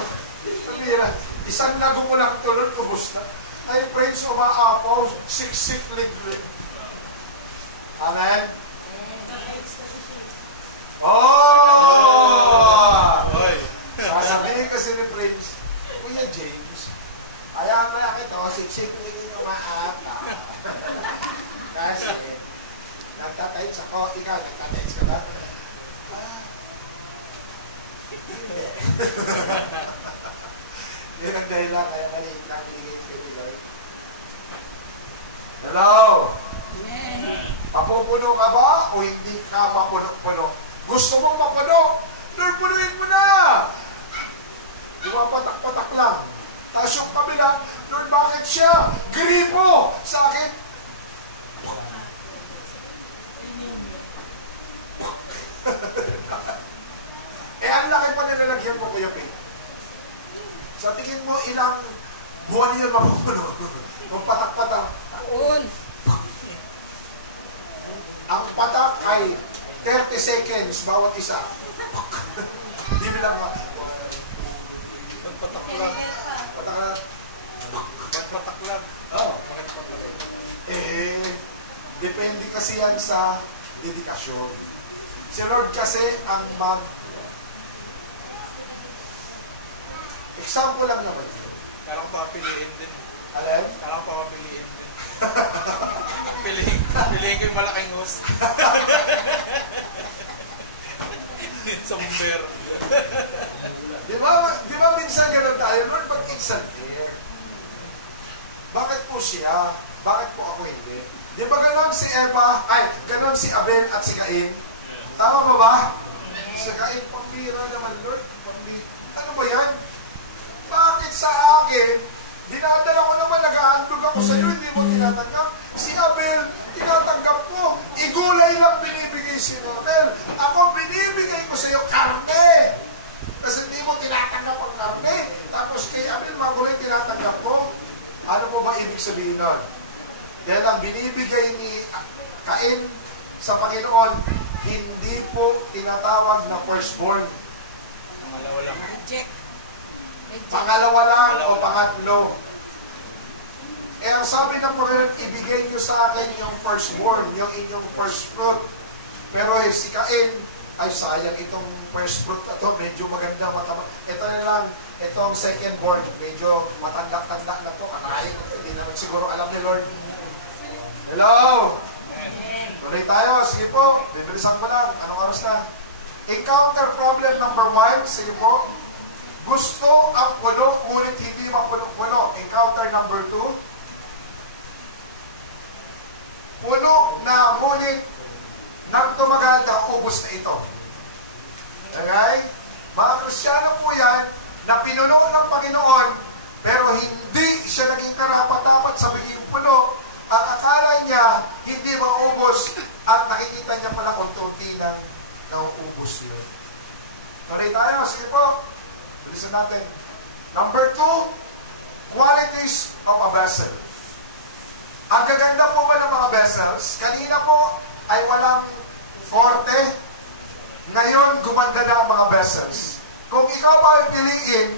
Tumira. Isang lago mo lang ito, Lord, ubos na. Ay, Prince, umaapaw, siksik, liglig. Amen? Oh! Oy. Sasabihin kasi ni Prince, Kuya James, ayaw mo lang ito, siksik liglig umaapa. Kasi, nagtatayin ako, ikaw, nagtatayin ka ba? Hindi. Yun ang dahilan, kaya maliit na binigay kayo ni Lord. Hello? Papupuno ka ba o hindi ka mapuno-puno? Gusto mong mapuno? Lord, punuin mo na! Di ba patak-patak lang? Tapos yung kabila, Lord, bakit siya? Gripo! Sa akin, ang laki pa nilalagyan mo, Kuya Pete. Sa tingin mo, ilang buwan yun mapupuno? Kung patak-patak. Ang patak ay 30 seconds bawat isa. Hindi bilang ka. Patak lang. Patak na. Patak lang. Oh. Bakit patak lang? Depende kasi yan sa dedikasyon. Si Lord kasi ang example lang naman yun. Kala ko papiliin din. Alam? Kala ko papiliin din. Piliin ko yung malaking host. Somber. Di ba minsan ganun tayo, Lord, pag it's unfair? Bakit po siya? Bakit po ako hindi? Di ba ganun si Eva, ganun si Abel at si Cain? Tama ba ba? Si Cain, pambira naman, Lord. Ano ba yan? Bakit sa akin, dinadala ko naman, nag-aandog ako sa iyo, hindi mo tinatanggap. Si Abel, tinatanggap ko. Igulay lang binibigay si Abel. Ako, binibigay ko sa iyo karne. Kasi hindi mo tinatanggap ang karne. Tapos kay Abel, magulay tinatanggap ko. Ano po ba ibig sabihin nun? Dahil ang binibigay ni Cain sa Panginoon, hindi po tinatawag na firstborn. Pangalawa lang. Pangalawa lang o pangatlo. Ang sabi ng Panginoon, ibigay niyo sa akin yung firstborn, yung inyong first fruit. Pero si Cain, ay sayang itong first fruit na to, medyo maganda, matama. Ito na lang, itong second born, medyo matanda-tanda na to, kanahin, hindi naman siguro alam ni Lord. Hello? Tuloy tayo, sige po, bibilisan ko lang, anong oras na? Encounter problem number 1, sige po. Gusto ang puno, ngunit hindi mapuno-puno. Encounter number 2. Puno na, ngunit nang tumagal na ubos na ito. Okay? Mga Kristiyano po yan, na pinuno ng Panginoon, pero hindi siya naging karapat-dapat sa biging puno. Ang akala niya, hindi maubos, at nakikita niya pala kung tunti nang nauubos yun. Tuloy tayo, sige po. Bilisan natin. Number 2, qualities of a vessel. Ang gaganda po ba ng mga vessels? Kanina po ay walang korte. Ngayon, gumanda na ang mga vessels. Kung ikaw ba ay piliin,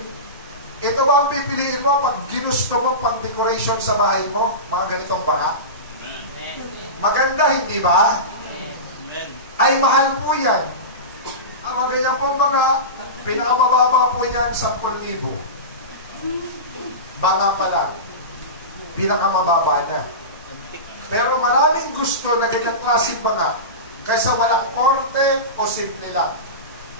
ito ba ang pipiliin mo pag ginusto mo pang decoration sa bahay mo? Mga ganitong baka? Maganda, hindi ba? Ay, mahal po yan. Ang mga ganyan pong mga pinakamababa po yan, 10,000. Banga pa lang. Pinakamababa na. Pero maraming gusto na ganyan klaseng banga kaysa walang korte o simple lang.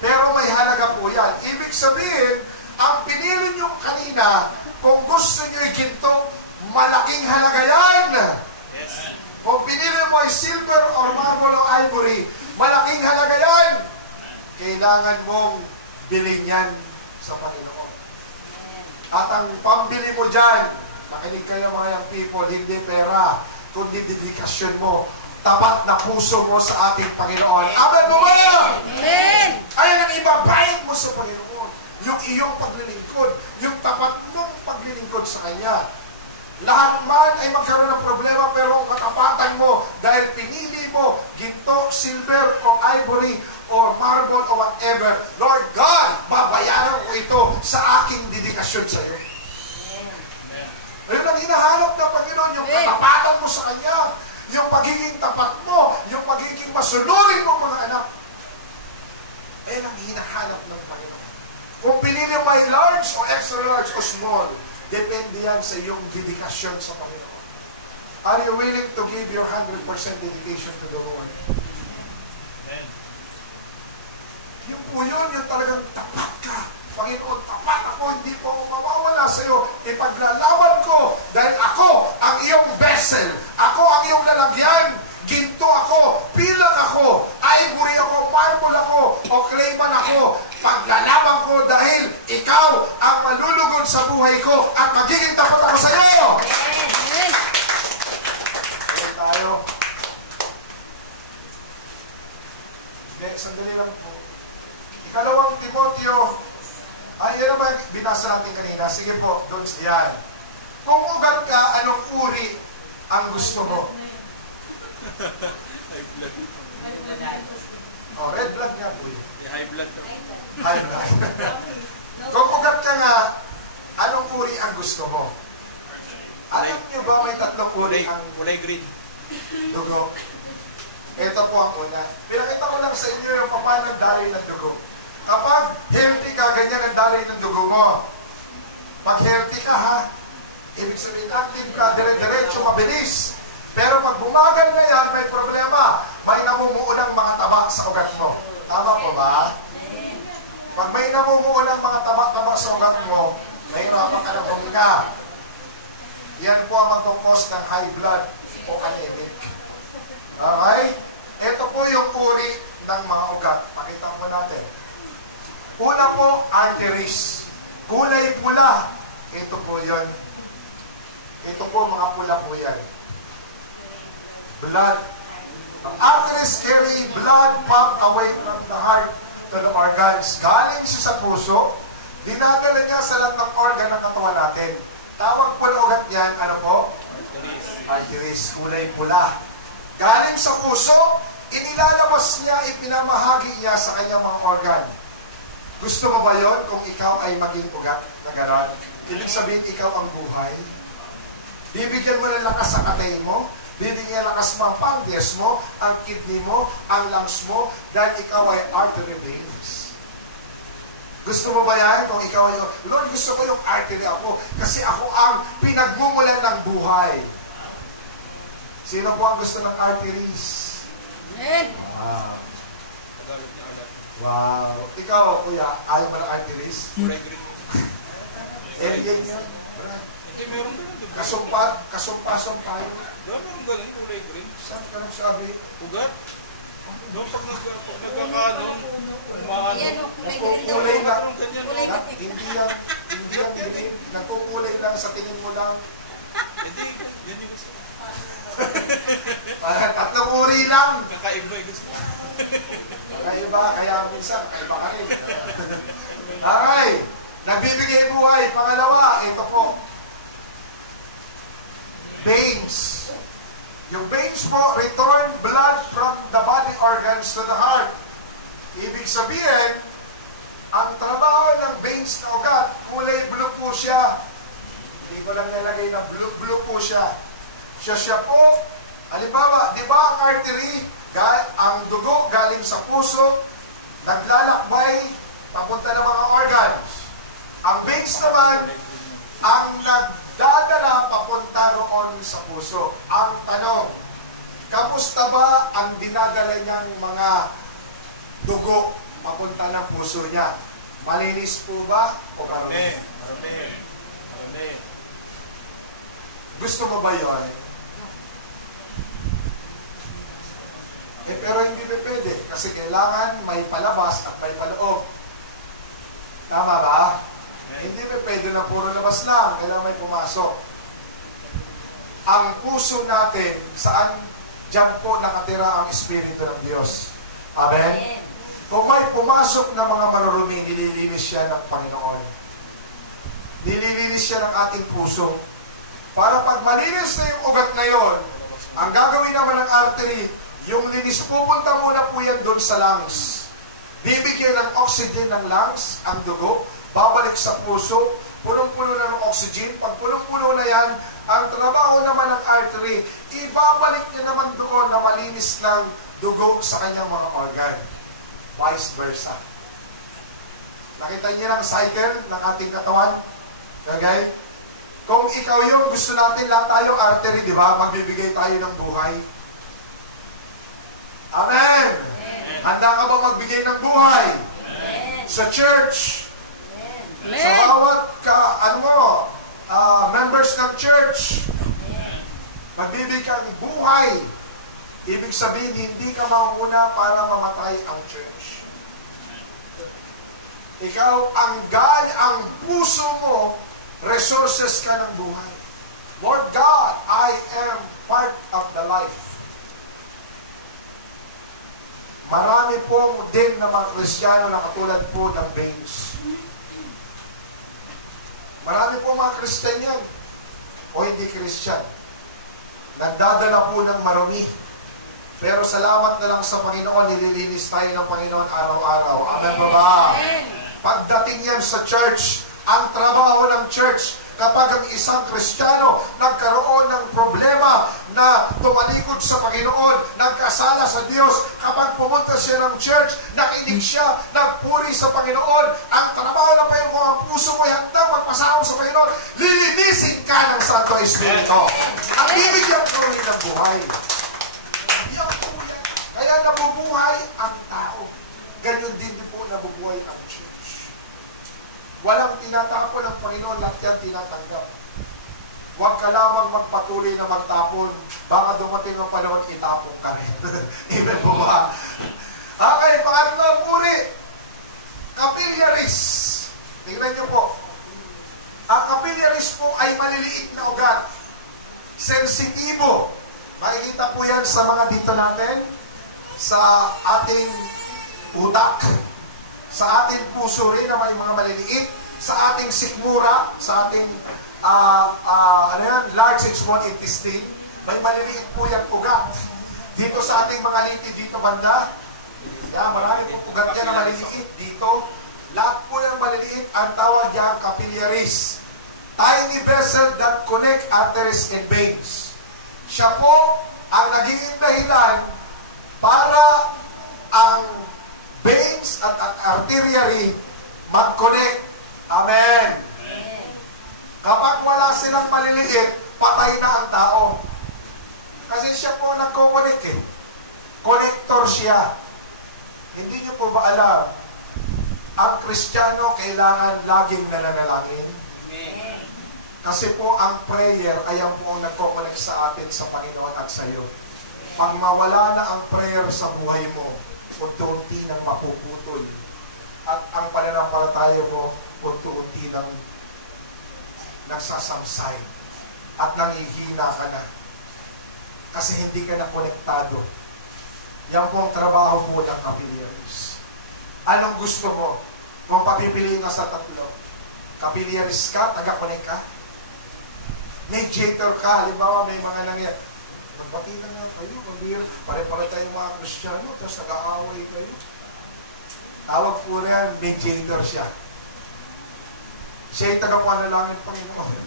Pero may halaga po yan. Ibig sabihin, ang pinili nyo kanina, kung gusto nyo ginto, malaking halaga yan. Yes. Kung pinili mo ay silver or marble o ivory, malaking halaga yan. Kailangan mong bilhin yan sa Panginoon. At ang pambili mo dyan, makinig kayo mga young people, hindi pera, kundi dedikasyon mo, tapat na puso mo sa ating Panginoon. Amen mo ba? iyong paglilingkod, yung tapat mong paglilingkod sa Kanya. Lahat man ay magkaroon ng problema, pero ang katapatan mo, dahil pinili mo ginto, silver, o ivory, or marble, o whatever, Lord God, babayaran ko ito sa aking dedikasyon sa iyo. Ayun ang hinahanap ng Panginoon, yung katapatan mo sa Kanya, yung pagiging tapat mo, yung pagiging masunurin mo mga anak. Ayun ang hinahanap ng Panginoon. Kung pinili mo ay large o extra large o small, depende yan sa iyong dedikasyon sa Panginoon. Are you willing to give your 100% dedication to the Lord? Amen. Yung po yun, yung talagang tapat ka. Panginoon, tapat ako, hindi po ako mawawala sa iyo. Ipaglalaban ko dahil ako ang iyong vessel. Ako ang iyong lalagyan. Ginto ako, pilang ako, ivory ako, marble ako, o clayman ako. Paglalaban ko dahil ikaw ang malulugod sa buhay ko at magiging tapat ako sa iyo. Ayan tayo. Okay, sandali lang po. Ikalawang Timoteo, yan naman binasa natin kanina. Sige po, doon yan. Kung ugat ka, anong uri ang gusto mo? High blood. Oh, red blood nga po yun. High blood. High blood. Kung ugat ka nga, anong uri ang gusto mo? Alam niyo ba may tatlong uri ang Kulay green. dugo? Ito po ang una. Pinakita ko lang sa inyo yung paano ang daloy ng dugo. Kapag healthy ka, ganyan ang daloy ng dugo mo. Pag healthy ka ha, ibig sabihin active ka, dire-diretso, mabilis. Pero pag bumagal na yan, may problema. May namumuo ng mga taba sa ugat mo. Tama po ba? Pag may namumuo ng mga taba-taba sa ugat mo, mahirapan ka na huminga. Yan po ang magkukos ng high blood o anemic. Okay? Ito po yung uri ng mga ugat. Pakita mo natin. Una po, arteries. Kulay pula. Ito po yun. Ito po, mga pula po yan. Blood. Ang arteries carry blood pump away from the heart to the organs. Galing siya sa puso, dinadala niya sa lahat ng organ ng katawan natin. Tawag pula ugat yan, ano po? Arteries. Kulay pula. Galing sa puso, inilalabas niya, ipinamahagi niya sa kanyang mga organ. Gusto mo ba yon kung ikaw ay maging ugat na gano'n? Ibig sabihin, ikaw ang buhay. Bibigyan mo ng lakas sa katay mo, bibigyan lakas mo ang pancreas mo, ang kidney mo, ang lungs mo, dahil ikaw ay artery veins. Gusto mo ba yan kung ikaw ay, Lord, gusto ko yung artery ako, kasi ako ang pinagmumulan ng buhay. Sino po ang gusto ng arteries? Wow. Wow. Ikaw, kuya, ayaw mo ng arteries? Kulay green. Alien yan. Hindi, meron ganun. Kasumpasan tayo. Meron ganun, kulay green. Saan ka nagsabi? Ugat. Doon pag nagkakaano, umaano. Yan o, kulay green daw. Kulay lang. Meron ganyan. Kulay Ha? Hindi yan green. Nagkukulay lang sa tingin mo lang. Hindi, yan yung gusto. Parang tatlong uri lang. Kakaiba yung gusto. Kakaiba, kaya minsan, kakaiba ka rin. Okay. Nagbibigay buhay. Pangalawa, ito po. Veins. Yung veins po, return blood from the body organs to the heart. Ibig sabihin, ang trabaho ng veins na ugat, kulay blue po siya. Hindi ko lang nilagay na blue po siya. Siya po, halimbawa, di ba ang artery, ang dugo galing sa puso, naglalakbay, papunta ng mga organs. Ang veins naman, ang nagdadala papunta roon sa puso. Ang tanong, kamusta ba ang dinadala niyang mga dugo papunta ng puso niya? Malinis po ba o karami? Marami. Gusto mo ba yun? Pero hindi na pwede kasi kailangan may palabas at may paloob. Tama ba? Hindi na pwede na puro labas lang. Kailangan may pumasok. Ang puso natin, saan dyan po nakatira ang Espiritu ng Diyos? Amen? Kung may pumasok na mga marurumi, nililinis siya ng Panginoon. Nililinis siya ng ating puso. Para pag malinis na yung ugat na yon, ang gagawin naman ng artery, yung linis pupunta muna po yan doon sa lungs. Bibigyan ng oxygen ng lungs, ang dugo, babalik sa puso, punong-puno na ng oxygen. Pag punong-puno na yan, ang trabaho naman ng artery, ibabalik niya naman doon na malinis ng dugo sa kanyang mga organ. Vice versa. Nakita niyo ang cycle ng ating katawan? Okay? Kung ikaw yung gusto natin, lahat tayo artery, di ba? Magbibigay tayo ng buhay. Amen! Handa ka ba magbigay ng buhay? Sa church? Sa bawat members ng church? Magbibigay kang buhay. Ibig sabihin, hindi ka mauna para mamatay ang church. Ikaw, ang puso mo, resources ka ng buhay. Lord God, I am part of the life. Marami pong din na mga Kristiyano na katulad po ng veins. Marami pong mga Kristiyan yan o hindi Kristiyan. Nagdadala po ng marumi. Pero salamat na lang sa Panginoon, nililinis tayo ng Panginoon araw-araw. Amen ba ba? Pagdating yan sa church, ang trabaho ng church, kapag ang isang Kristiyano nagkaroon ng problema na tumalikod sa Panginoon, nagkasala sa Diyos, kapag pumunta siya ng church, nakinig siya, nagpuri sa Panginoon, ang trabaho ng Panginoon, kung ang puso mo ay handang magpasakop sa Panginoon, lilinisin ka ng Santo Espiritu. Ang bibigyan ko rin ng buhay. Kaya nabubuhay ang tao. Ganyan din po nabubuhay ang church. Walang tinatapon ng Panginoon, lahat yan tinatanggap. Huwag ka lamang magpatuloy na magtapon. Baka dumating ang panahon, itapon ka rin. Amen po ba? Okay, pangatlong uri. Capillaries. Tingnan niyo po. Ang capillaries po ay maliliit na ugat. Sensitibo. Makikita po yan sa mga dito natin, sa ating utak, sa ating puso rin na may mga maliliit, sa ating sikmura, sa ating large and small intestine, may maliliit po yung ugat. Dito sa ating mga litid dito banda, marami po ugat yan na maliliit dito. Lahat po yung maliliit, ang tawag yan capillaries. Tiny vessel that connect arteries and veins. Siya po ang naging dahilan para ang veins at artery mag-connect. Amen. Kapag wala silang maliliit, patay na ang tao. Kasi siya po nagko-connect eh. Connector siya. Hindi niyo po ba alam, ang Kristiyano kailangan laging nananalangin? Kasi po ang prayer ay ang po ang nagko-connect sa atin sa Panginoon at sa iyo. Pag mawala na ang prayer sa buhay mo, unti-unti nang mapuputol. At ang pananampalataya mo, unti-unti nang nagsasamsay. At nangihina ka na. Kasi hindi ka na konektado. Yan po ang trabaho mo ng capillaries. Anong gusto mo? Kung papipiliin ka sa tatlo, capillaries ka, taga-connect ka? Mediator ka, halimbawa may mga nangyari. Magbati na nga kayo, pare-pare tayo mga Kristiyano, tapos nag-aaway kayo. Tawag po na yan, mediator siya. Siya yung tagapanalangin ng Panginoon.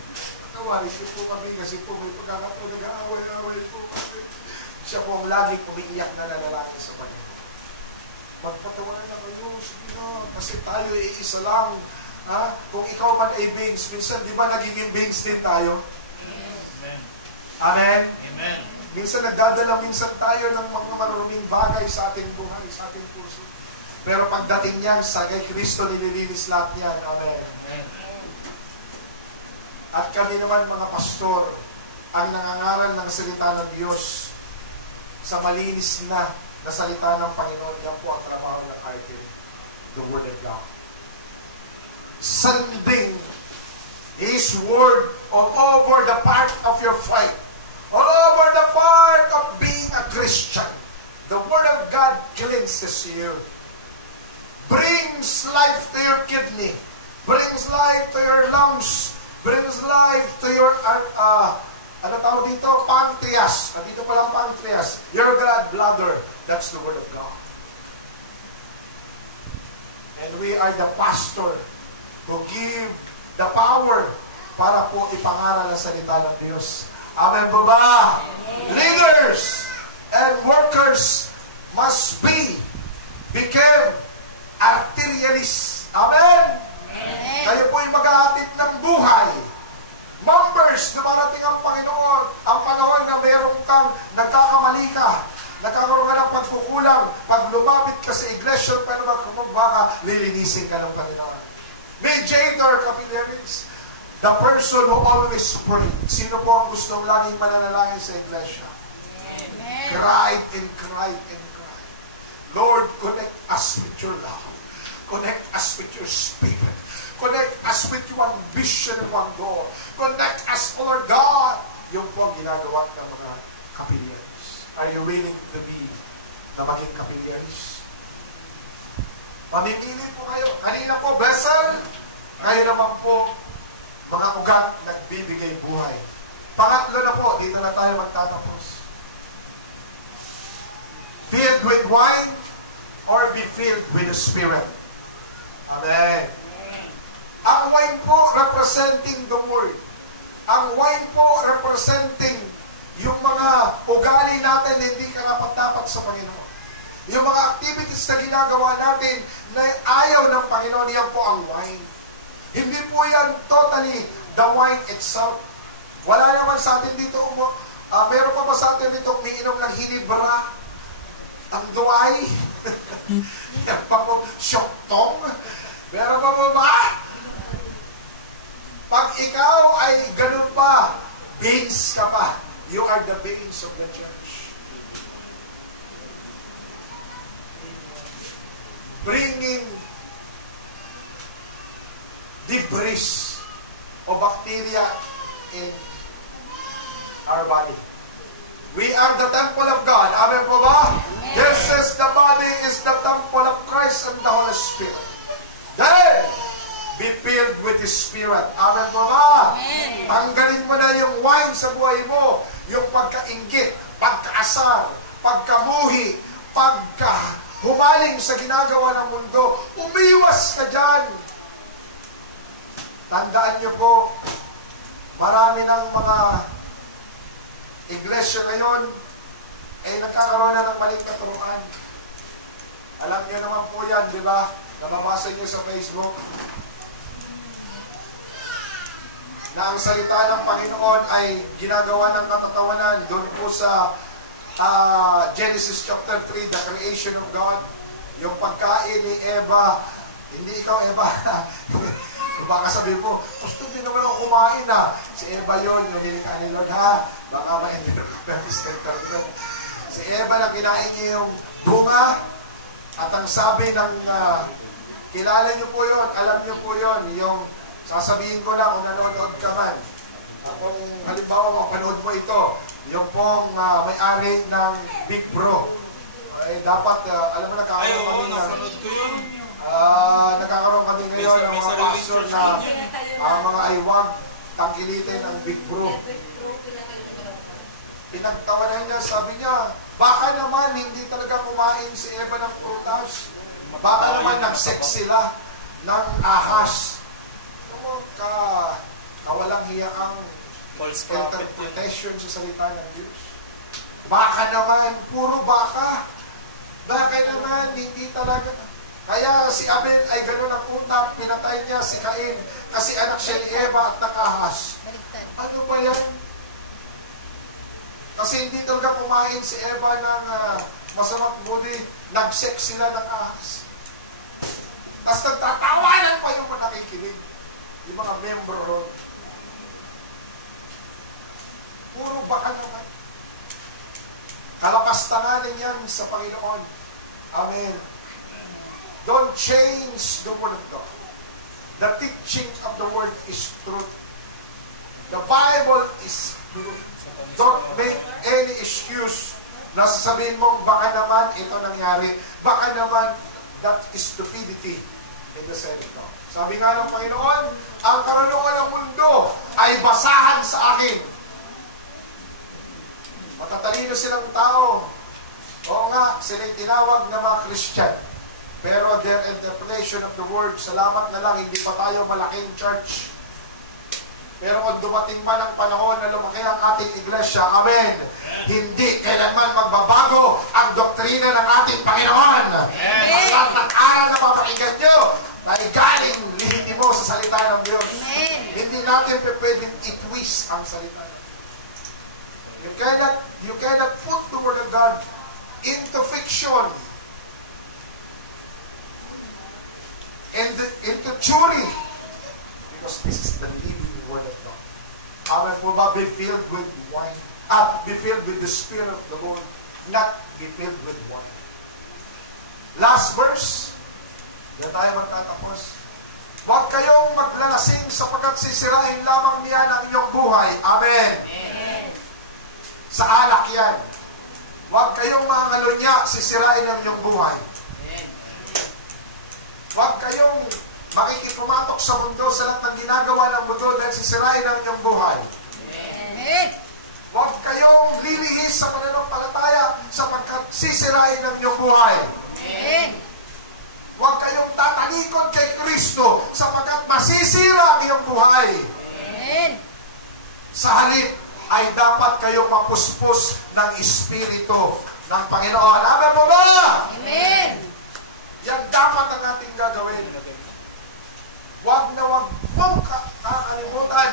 Tawari siya po kami kasi po may pagkakataon, nag-aaway po kami. Siya po ang laging umiiyak na nanalangin sa Panginoon. Magpatawanan na kayo, sige na, kasi tayo ay isa lang. Ha? Kung ikaw man ay beings, minsan di ba nagiging beings din tayo? Amen. Amen? Amen. Minsan nagdadala minsan tayo ng mga maruruming bagay sa ating buhay, sa ating puso. Pero pagdating niyan, sa kay Kristo nililinis lahat yan. Amen. Amen. At kami naman mga pastor, ang nangangaral ng salita ng Diyos sa malinis na salita ng Panginoon, yan po ang trabaho ng artery, the Word of God. Sending His Word all over the part of your fight, all over the part of being a Christian. The Word of God cleanses you. brings life to your kidney, brings life to your lungs, brings life to your, ano tawag dito? Pancreas. Dito palang pancreas. Your gallbladder. That's the Word of God. And we are the pastor who give the power para po ipangaral ang salita ng Diyos. Amen po ba? Leaders and workers must become arterialists. Amen? Kayo po'y maghahatid ng buhay. Members, dumarating ang Panginoon, ang panahon na mayroong kang nagkakamali ka, nagkakaroon ka ng pagkukulang, pag lumapit ka sa iglesia, pero baka lilinisin ka ng Panginoon. Mediator, capillaries, the person who always pray. Sino po ang gustong laging mananalangin sa iglesia? Amen. Cried and cried and cried. Lord, connect us with your love. Connect us with your spirit. Connect us with one vision and one goal. Connect us, O Lord God. Yung po ang ginagawa ng mga capillaries. Are you willing to be na maging capillaries? Mamimili po kayo. Kanina po, vessel. Kayo naman po, mga ugat, nagbibigay buhay. Pangatlo na po, dito na tayo magtatapos. Filled with wine or be filled with the Spirit. Amen. Ang wine po representing the Word. Ang wine po representing yung mga ugali natin na hindi karapat-dapat sa Panginoon. Yung mga activities na ginagawa natin na ayaw ng Panginoon, yan po ang wine. Hindi po yan totally the wine itself. Wala naman sa atin dito, meron pa ba sa atin dito umiinom ng hinibra? Ang duay? Yan pa po, syoktong? Meron pa ba? Pag ikaw ay ganun pa, beans ka pa. You are the beans of the church. Bringing debris o bacteria in our body. We are the temple of God. Amen po ba? This is the body is the temple of Christ and the Holy Spirit. Then, be filled with His Spirit. Amen po ba? Amen. Tanggalin mo na yung wine sa buhay mo. Yung pagkainggit, pagkaasar, pagkamuhi, pagkahumaling sa ginagawa ng mundo. Umiwas ka dyan. Tandaan niyo po, marami ng mga iglesia ngayon ay nagkakaroon na ng maling katuruan. Alam niyo naman po yan, di ba? Nababasa niyo sa Facebook na ang salita ng Panginoon ay ginagawa ng katatawanan doon po sa Genesis chapter 3, the creation of God. Yung pagkain ni Eva, hindi ikaw Eva, baka sabihin mo, gusto din naman ako kumain na. Si Eva yun, yung nilikha ni Lord ha, baka ma-interpret si Eva na kinain niya yung bunga at ang sabi ng kilala niyo po yun, alam niyo po yun, yung sasabihin ko na kung nanonood ka man. Kung halimbawa mapanood mo ito, yung pong may-ari ng Big Bro. Ay, dapat, alam mo, nagkakaroon kami na... napanood ko yun. Nagkakaroon kami ngayon ng mga pastor na mga aywag, tangkilitin ang Big Bro. Pinagtawanan niya, sabi niya, baka naman hindi talaga kumain si Eva ng prutas. Baka naman nag-sex sila ng ahas. Kawalang hiya ang False prophet yun. interpretation sa salita ng Diyos. Baka naman, puro baka. Baka naman, hindi talaga. Kaya si Abel ay ganun ang utak, pinatay niya si Cain kasi anak siya ni Eva at nakahas. Ano ba yan? Kasi hindi talaga kumain si Eva ng masamang budi, nag-sex sila ng ahas. Tapos nagtatawanan pa yung mga nakikinig. Yung mga member ron. Puro baka naman. Kalapastanganin yan sa Panginoon. Amen. Don't change the Word of God. The teaching of the Word is truth. The Bible is truth. Don't make any excuse na sasabihin mong baka naman ito nangyari. Baka naman That is stupidity in the sight of God. Sabi nga ng Panginoon, ang karunungan ng mundo ay basahan sa akin. Matatalino silang tao. Oo nga, sila'y tinawag na mga Christian. Pero their interpretation of the word, salamat na lang, hindi pa tayo malaking church. Pero kung dumating man ang panahon na lumaki ang ating iglesia, amen, hindi kailanman magbabago ang doktrina ng ating Panginoon. At lahat ng aral na papakinggan nyo, na igaling lihitimo sa salita ng Diyos. Amen. Hindi natin pwedeng i-twist ang salita ng Diyos. You cannot put the word of God into fiction and into theory, because this is the living word of God. Amen po ba? Be filled with wine. Be filled with the Spirit of the Lord, not be filled with wine. Last verse. Diyan tayo magtatapos. Huwag kayong maglalasing sapagkat sisirain lamang niyan ang iyong buhay. Amen. Amen. Sa alak yan. Huwag kayong mangalunya, sisirain ang iyong buhay. Huwag kayong makikipumatok sa mundo sa lahat ng ginagawa ng mundo dahil sisirain ang iyong buhay. Amen. Huwag kayong lilihis sa pananampalataya sapagkat sisirain ang iyong buhay. Amen. Huwag kayong tatalikod kay Kristo sapagkat masisira ang iyong buhay. Amen. Sa halip ay dapat kayong mapuspos ng Espiritu ng Panginoon. Amen po ba? Amen. Yan dapat ang ating gagawin. Huwag na huwag mong kakalimutan.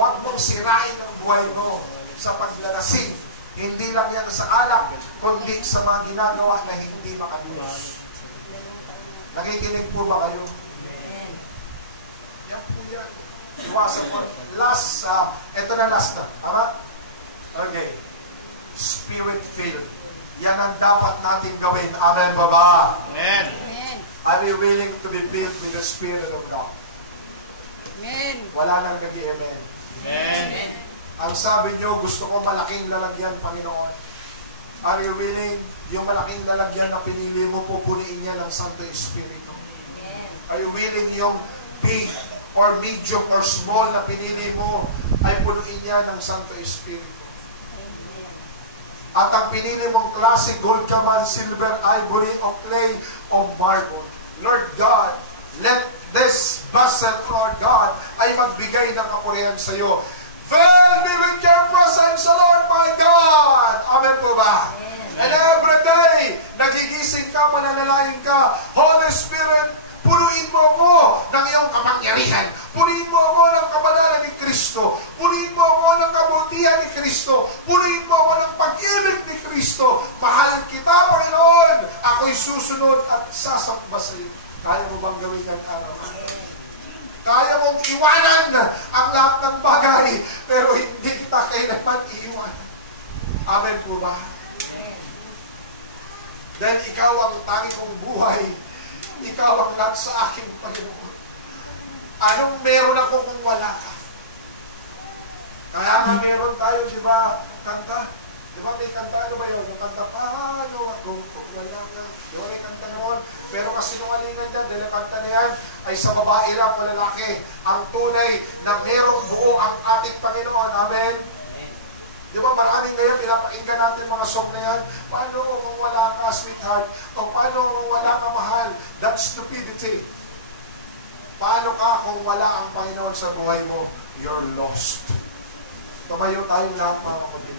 Huwag mong sirain ang buhay mo sa paglalasing. Hindi lang yan sa alak, kundi sa mga ginagawa na hindi makalimus. Nakikinig po ba kayo? Amen. Yan po yan. Iwasan po. Last, ito na last na. Tama? Okay. Spirit-filled. Yan ang dapat natin gawin. Amen ba ba? Amen. Amen. Are you willing to be filled with the Spirit of God? Amen. Wala nang kagi-amen. Amen. Ang sabi nyo, gusto ko malaking lalagyan, Panginoon. Are you willing? Yung malaking lalagyan na pinili mo, pupuniin niya ng Santo Espiritu. Are you willing yung big or medium or small na pinili mo ay punuin niya ng Santo Espiritu? At ang pinili mong klase, gold ka man, silver, ivory, o clay, o marble. Lord God, let this vessel, Lord God, ay magbigay ng kapurihan sa iyo. Fill me with your presence, Lord my God. Amen po ba? And every day, nagigising ka, mananalangin ka, Holy Spirit, punuin mo ako ng iyong kapangyarihan. Punuin mo ako ng kabanalan ni Kristo. Punuin mo ako ng kabutihan ni Kristo. Punuin mo ako ng pag-ibig ni Kristo. Mahal kita, Panginoon. Ako'y susunod at sasakba sa iyo. Kaya mo bang gawin ang araw? Kaya mong iwanan ang lahat ng bagay, pero hindi kita kailanman iiwan. Amen po ba? Then ikaw ang tangi kong buhay. Ikaw ang lahat sa aking Panginoon. Anong meron ako kung wala ka? Kaya nga meron tayo, di ba, kanta? Di ba may kanta, ano ba yun? Yung kanta, paano ako kung wala ka? Di ba may kanta noon? Pero kasinungalingan dyan, dahil kanta na yan ay sa babae lang o lalaki. Ang tunay na merong buo ang ating Panginoon. Amen? Di ba maraming ngayon, pinapakinggan natin mga song na yan. Paano kung wala ka, sweetheart? O paano kung wala ka, mahal? That's stupidity. Paano ka kung wala ang Panginoon sa buhay mo? You're lost. Tumayo tayong lahat, mga kapatid.